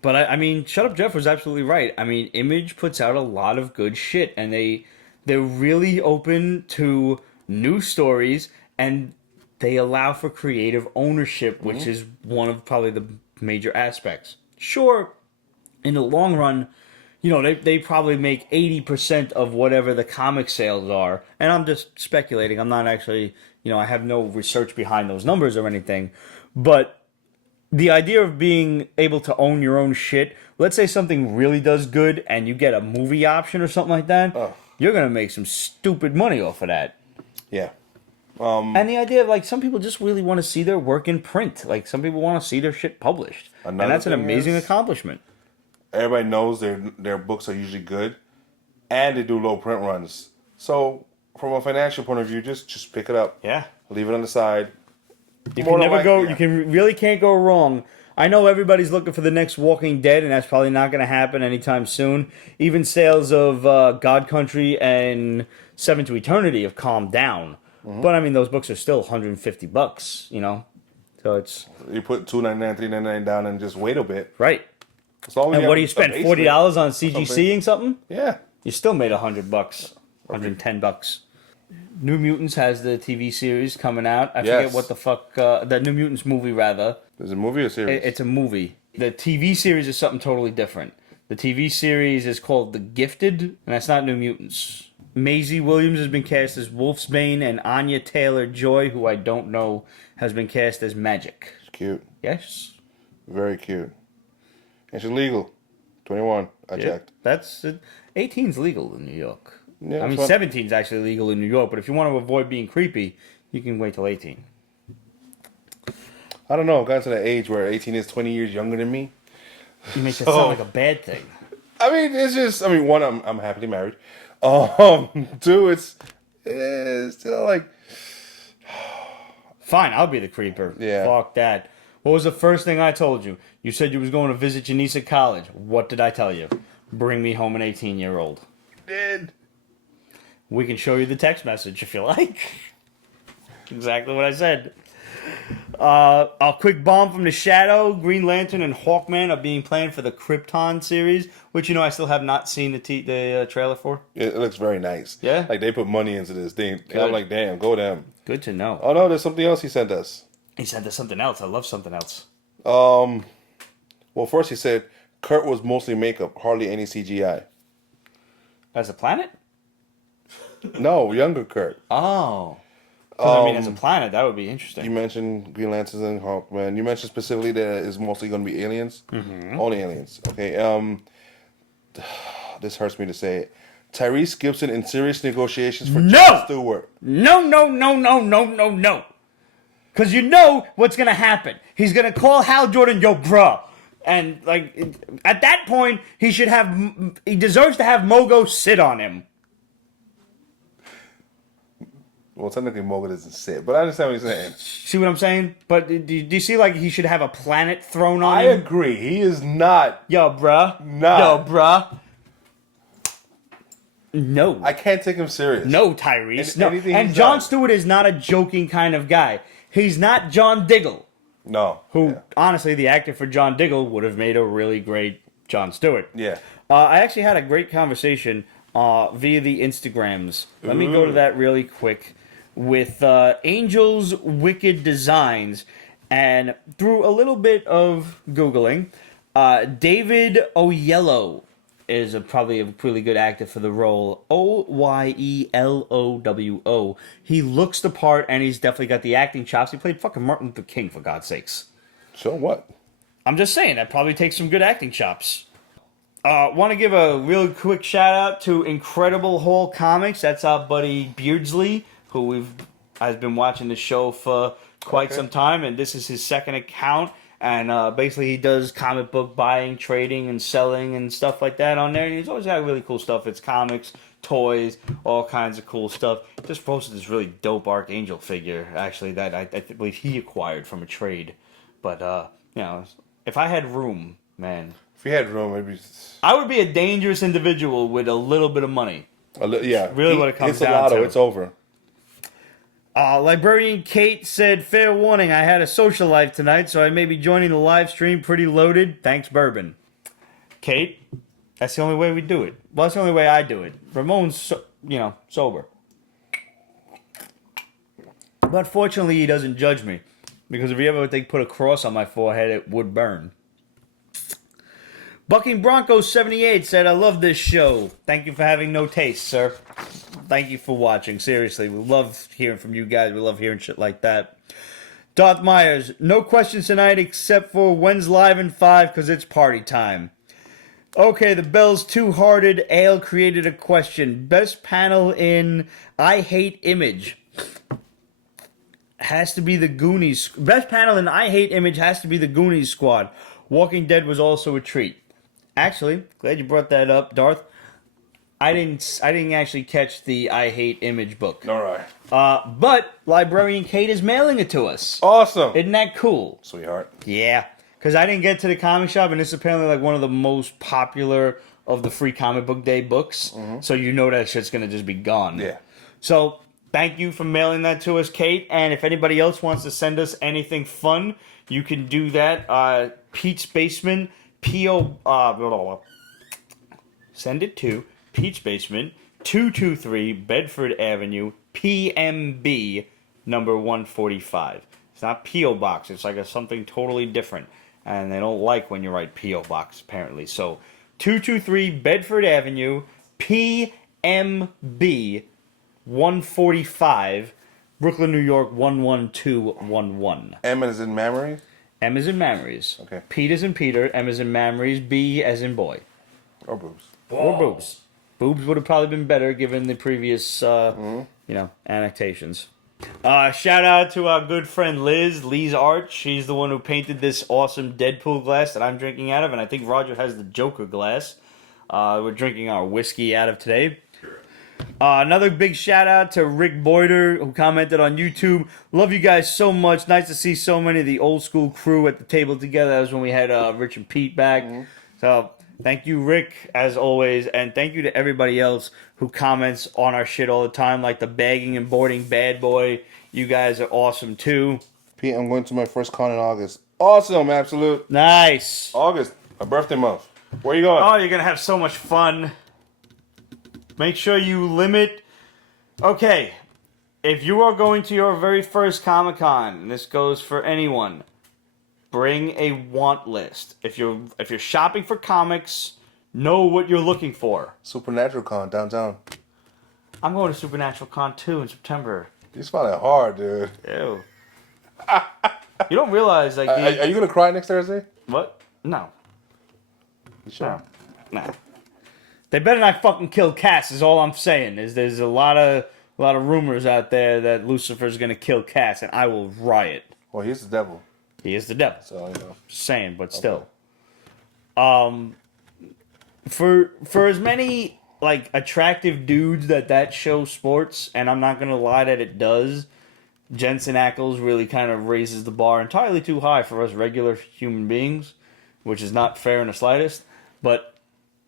But I mean, Shut Up Jeff was absolutely right. I mean, Image puts out a lot of good shit, and they're really open to new stories, and they allow for creative ownership, which is one of probably the major aspects. Sure, in the long run, they probably make 80% of whatever the comic sales are. And I'm just speculating. I'm not actually, I have no research behind those numbers or anything. But the idea of being able to own your own shit, let's say something really does good and you get a movie option or something like that, you're going to make some stupid money off of that. Yeah. And the idea of, like, some people just really want to see their work in print. Like, some people want to see their shit published. And that's an amazing accomplishment. Everybody knows their books are usually good, and they do low print runs. So, from a financial point of view, just pick it up. Yeah. Leave it on the side. You can never go. You really can't go wrong. I know everybody's looking for the next Walking Dead, and that's probably not going to happen anytime soon. Even sales of God Country and Seven to Eternity have calmed down. But I mean, those books are still $150. So it's You put $2.99, $3.99 down and just wait a bit. right. As long as And you what do have you spend? a base $40 on something. CGCing something? Yeah. You still made $100, $110. New Mutants has the TV series coming out. I forget what the fuck. The New Mutants movie, rather. There's a movie or series? It's a movie. The TV series is something totally different. The TV series is called The Gifted, and that's not New Mutants. Maisie Williams has been cast as Wolfsbane, and Anya Taylor-Joy, who I don't know, has been cast as Magic. It's cute. Yes? Very cute. And she's legal. 21. I checked. That's 18's legal in New York. Yeah, I mean, 17's actually legal in New York, but if you want to avoid being creepy, you can wait till 18. I don't know. I've gotten to the age where 18 is 20 years younger than me. You make that sound like a bad thing. I mean, it's just. I mean, one, I'm happily married. Two, it's still like. Fine, I'll be the creeper. Yeah. Fuck that. What was the first thing I told you? You said you was going to visit Janice at college. What did I tell you? Bring me home an 18-year-old. Did. We can show you the text message if you like. Exactly what I said. A quick bomb from the Shadow. Green Lantern and Hawkman are being planned for the Krypton series, which I still have not seen the trailer for. It looks very nice. Yeah? Like, they put money into this thing. And Good. I'm like, damn, go them. Good to know. Oh, no, there's something else he sent us. He sent us something else. I love something else. Well, first he said, Kurt was mostly makeup, hardly any CGI. As a planet? No, younger Kurt. Oh. 'Cause, I mean, as a planet, that would be interesting. You mentioned Green Lanterns and Hawkman. You mentioned specifically that it's mostly going to be aliens. Mm-hmm. Only aliens. Okay. This hurts me to say it. Tyrese Gibson in serious negotiations for Jon Stewart. No. Because you know what's going to happen. He's going to call Hal Jordan, yo, bruh. And, at that point, he deserves to have Mogo sit on him. Well, technically, Moga doesn't sit, but I understand what you're saying. See what I'm saying? But do you see, he should have a planet thrown on I him? agree. He is not. Yo, bruh. Nah. Yo, bruh. No. I can't take him serious. No, Tyrese. No. And he's Jon done. Stewart is not a joking kind of guy. He's not John Diggle. No. Who, honestly, the actor for John Diggle would have made a really great Jon Stewart. Yeah. I actually had a great conversation via the Instagrams. Let me go to that really quick. With Angel's Wicked Designs, and through a little bit of Googling, David Oyelowo is probably a really good actor for the role. Oyelowo. He looks the part, and he's definitely got the acting chops. He played fucking Martin Luther King, for God's sakes. So what? I'm just saying, that probably takes some good acting chops. Want to give a real quick shout out to Incredible Hall Comics. That's our buddy Beardsley, who has been watching the show for quite some time, and this is his second account. And basically, he does comic book buying, trading, and selling, and stuff like that on there. And he's always got really cool stuff. It's comics, toys, all kinds of cool stuff. Just posted this really dope Archangel figure, actually, that I believe he acquired from a trade. But if I had room, man, If you had room, maybe. I would be a dangerous individual with a little bit of money. Yeah. Really what it comes it's down a lotto. to. It's over. Librarian Kate said, fair warning, I had a social life tonight, so I may be joining the live stream pretty loaded. Thanks, Bourbon. Kate, that's the only way we do it. Well, that's the only way I do it. Ramon's, sober. But fortunately, he doesn't judge me. Because if he ever put a cross on my forehead, it would burn. Bucking Bronco 78 said, I love this show. Thank you for having no taste, sir. Thank you for watching. Seriously, we love hearing from you guys. We love hearing shit like that. Darth Myers, no questions tonight except for when's live in 5 because it's party time. Okay, the Bell's Two-Hearted Ale created a question. Best panel in I Hate Image has to be the Goonies. Best panel in I Hate Image has to be the Goonies squad. Walking Dead was also a treat. Actually, glad you brought that up, Darth. I didn't actually catch the I Hate Image book. All right. But Librarian Kate is mailing it to us. Awesome. Isn't that cool? Sweetheart. Yeah. Because I didn't get to the comic shop, and it's apparently one of the most popular of the free comic book day books. Mm-hmm. So you know that shit's going to just be gone. Yeah. So thank you for mailing that to us, Kate. And if anybody else wants to send us anything fun, you can do that. Pete's Basement, P.O. Send it to Pete's Basement, 223 Bedford Avenue, PMB, number 145. It's not P.O. Box. It's something totally different. And they don't like when you write P.O. Box, apparently. So, 223 Bedford Avenue, PMB, 145, Brooklyn, New York, 11211. M as in memory? M as in memories. Okay. Pete as in Peter, M as in memories, B as in boy. Or boobs. Or boobs. Boobs would have probably been better given the previous, annotations. Shout out to our good friend Liz Art. She's the one who painted this awesome Deadpool glass that I'm drinking out of, and I think Roger has the Joker glass. We're drinking our whiskey out of today. Another big shout out to Rick Boyder, who commented on YouTube. Love you guys so much. Nice to see so many of the old school crew at the table together. That was when we had Rich and Pete back. Mm-hmm. So Thank you, Rick, as always, and thank you to everybody else who comments on our shit all the time, like the bagging and boarding bad boy. You guys are awesome too. Pete, I'm going to my first con in August. Awesome, absolute. Nice. August, my birthday month. Where you going? Oh, you're gonna have so much fun. Make sure you limit. Okay, if you are going to your very first Comic-Con, and this goes for anyone, bring a want list. If you're shopping for comics, know what you're looking for. Supernatural Con downtown. I'm going to Supernatural Con 2 in September. You find it hard, dude. Ew. You don't realize, like... Are you going to cry next Thursday? What? No. You sure? Nah. They better not fucking kill Cass, is all I'm saying. There's a lot of rumors out there that Lucifer's going to kill Cass, and I will riot. Well, he's the devil. He is the devil. So, you know. Just saying, but still. For as many like attractive dudes that show sports, and I'm not gonna lie that it does, Jensen Ackles really kind of raises the bar entirely too high for us regular human beings, which is not fair in the slightest. But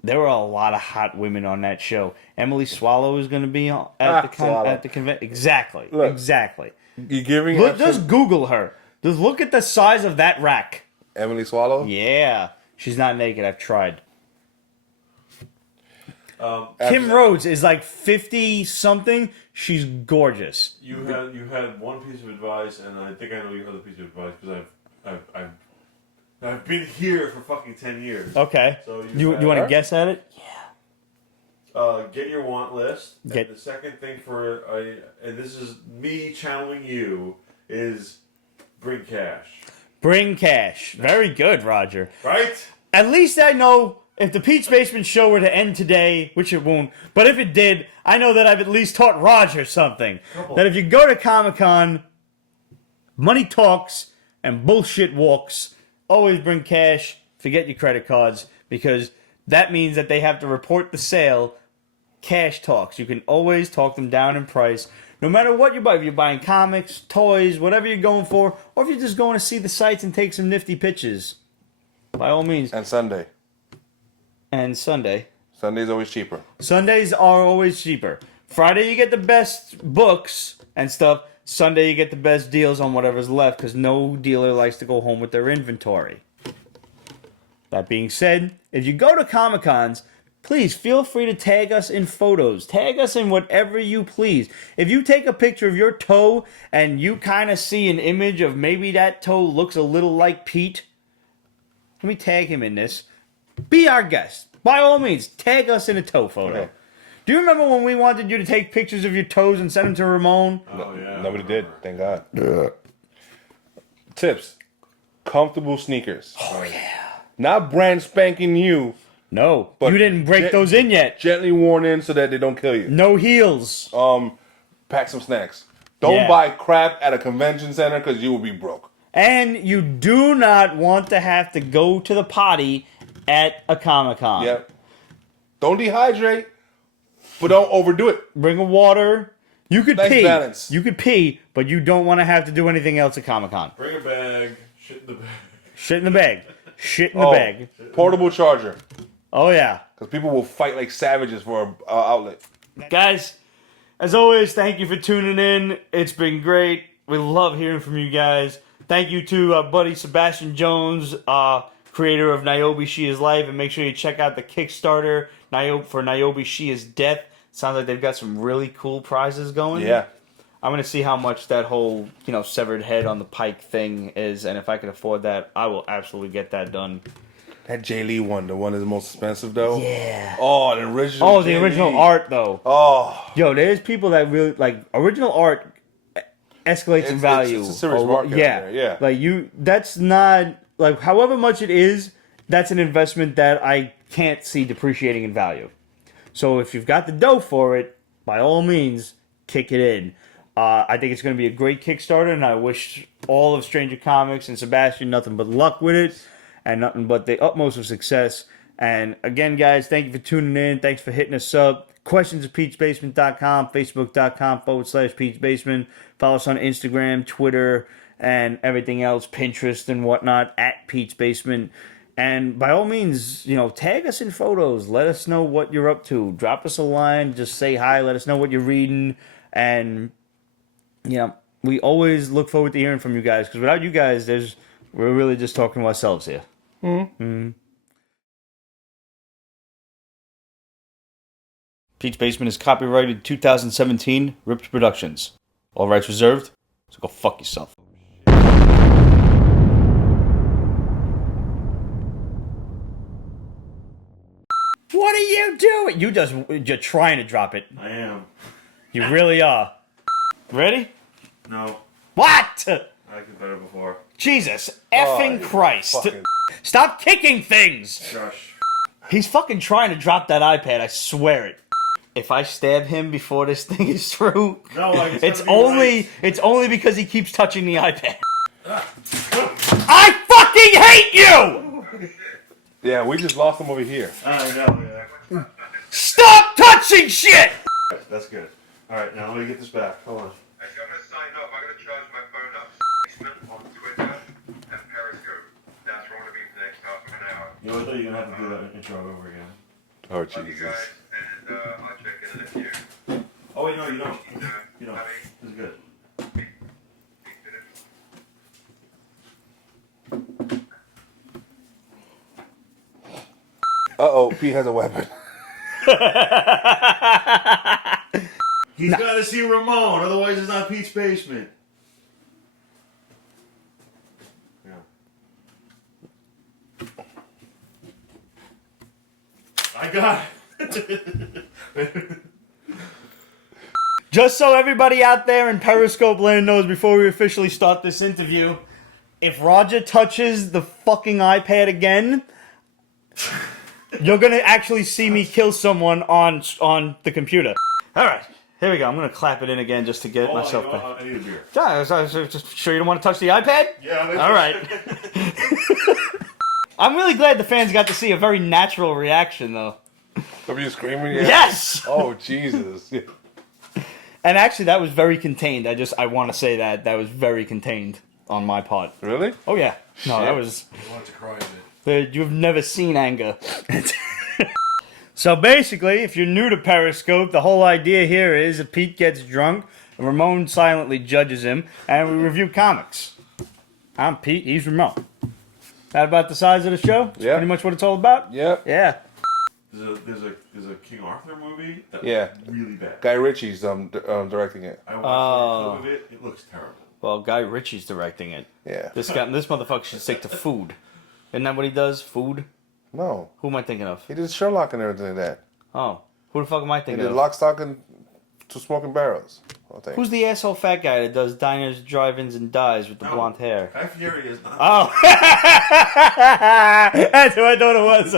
there were a lot of hot women on that show. Emily Swallow is going to be at the convention. Exactly. Look, exactly. You giving? Just Google her. Just look at the size of that rack. Emily Swallow? Yeah. She's not naked. I've tried. Kim Rhodes is like 50-something. She's gorgeous. You had one piece of advice, and I think I know your other piece of advice because I've been here for fucking 10 years. Okay. So you want to guess at it? Get your want list. Get- And the second thing and this is me channeling you, is bring cash. Bring cash. Very good, Roger. Right? At least I know if the Pete's Basement show were to end today, which it won't, but if it did, I know that I've at least taught Roger something. That if you go to Comic-Con, money talks and bullshit walks. Always bring cash. Forget your credit cards, because that means that they have to report the sale. Cash talks. You can always talk them down in price. No matter what you buy, if you're buying comics, toys, whatever you're going for, or if you're just going to see the sights and take some nifty pictures, by all means. And Sunday. And Sunday. Sunday's always cheaper. Sundays are always cheaper. Friday you get the best books and stuff. Sunday you get the best deals on whatever's left, because no dealer likes to go home with their inventory. That being said, if you go to Comic-Cons, please feel free to tag us in photos. Tag us in whatever you please. If you take a picture of your toe and you kind of see an image of maybe that toe looks a little like Pete, let me tag him in this. Be our guest. By all means, tag us in a toe photo. Okay. Do you remember when we wanted you to take pictures of your toes and send them to Ramon? Oh, yeah. Nobody did. Thank God. Tips. Comfortable sneakers. Oh, yeah. Not brand spanking new. No, But you didn't break those in yet. Gently worn in so that they don't kill you. No heels. Pack some snacks. Don't buy crap at a convention center because you will be broke. And you do not want to have to go to the potty at a Comic-Con. Yep. Don't dehydrate, but don't overdo it. Bring a water. You could Nice pee. balance. You could pee, but you don't want to have to do anything else at Comic-Con. Bring a bag, shit in the bag. Shit in the bag. Shit in the bag. Portable charger. Oh, yeah. Because people will fight like savages for an outlet. Guys, as always, thank you for tuning in. It's been great. We love hearing from you guys. Thank you to buddy Sebastian Jones, creator of Niobe, She Is Life. And make sure you check out the Kickstarter for Niobe, She Is Death. Sounds like they've got some really cool prizes going. Yeah. I'm going to see how much that whole, severed head on the pike thing is. And if I can afford that, I will absolutely get that done. That Jay Lee one, the one that's most expensive though. Yeah. Oh, the original. Oh, the Jay original Lee. art, though. Oh. Yo, there's people that really, original art escalates in value. It's a serious market out Yeah. there, yeah. That's not, however much it is, that's an investment that I can't see depreciating in value. So if you've got the dough for it, by all means, kick it in. I think it's going to be a great Kickstarter, and I wish all of Stranger Comics and Sebastian nothing but luck with it, and nothing but the utmost of success. And again, guys, thank you for tuning in. Thanks for hitting us up. Questions at peachbasement.com, facebook.com/peachbasement. Follow us on Instagram, Twitter, and everything else, Pinterest and whatnot, at Pete's Basement. And by all means, tag us in photos. Let us know what you're up to. Drop us a line. Just say hi. Let us know what you're reading. And, we always look forward to hearing from you guys. Because without you guys, we're really just talking to ourselves here. Pete's Basement is copyrighted 2017, Ripped Productions. All rights reserved, so go fuck yourself. What are you doing? You're trying to drop it. I am. You really are. Ready? No. What? I liked it better before. Jesus effing Christ. Fucking Stop kicking things. Gosh. He's fucking trying to drop that iPad, I swear it. If I stab him before this thing is through, No, like, it's only because he keeps touching the iPad. I fucking hate you! Yeah, we just lost him over here. I know, yeah. Stop touching shit! That's good. Alright, now let me get this back. Hold on. I'm gonna sign up. I'm gonna charge my phone up. On Twitter and Periscope. That's where I'm gonna be for the next half of an hour. You know what, though? You're gonna have to do that intro over again. Oh, Love you Jesus. guys, and I'll check in a few. Oh, wait, no, you don't. You don't. This is good. Uh-oh, Pete has a weapon. He's gotta see Ramon, otherwise it's not Pete's Basement. Yeah. I got it. Just so everybody out there in Periscope land knows before we officially start this interview, if Roger touches the fucking iPad again, you're gonna actually see me kill someone on the computer. Alright, here we go. I'm gonna clap it in again just to get myself back. I need a beer. I was just sure you don't want to touch the iPad? Yeah, that's Alright. I'm really glad the fans got to see a very natural reaction, though. Are you screaming? Yes! Oh, Jesus. And actually, that was very contained. I want to say that was very contained on my part. Really? Oh, yeah. No, that was... I want to cry a bit. You've never seen anger. So basically, if you're new to Periscope, the whole idea here is that Pete gets drunk, and Ramon silently judges him, and we review comics. I'm Pete, he's Ramon. That about the size of the show? That's Yeah. pretty much what it's all about? Yep. Yeah. There's a King Arthur movie that's Yeah. really bad. Guy Ritchie's directing it. I watched a clip of it. It looks terrible. Well, Guy Ritchie's directing it. Yeah. This motherfucker should stick to food. Isn't that what he does? Food? No. Who am I thinking of? He did Sherlock and everything like that. Oh. Who the fuck am I He thinking did of? Lock, Stock, and Two Smoking Barrels. I think. Who's the asshole fat guy that does diners, drive-ins, and dies with the blonde hair? Guy Fieri is not. Oh. That's who I thought it was.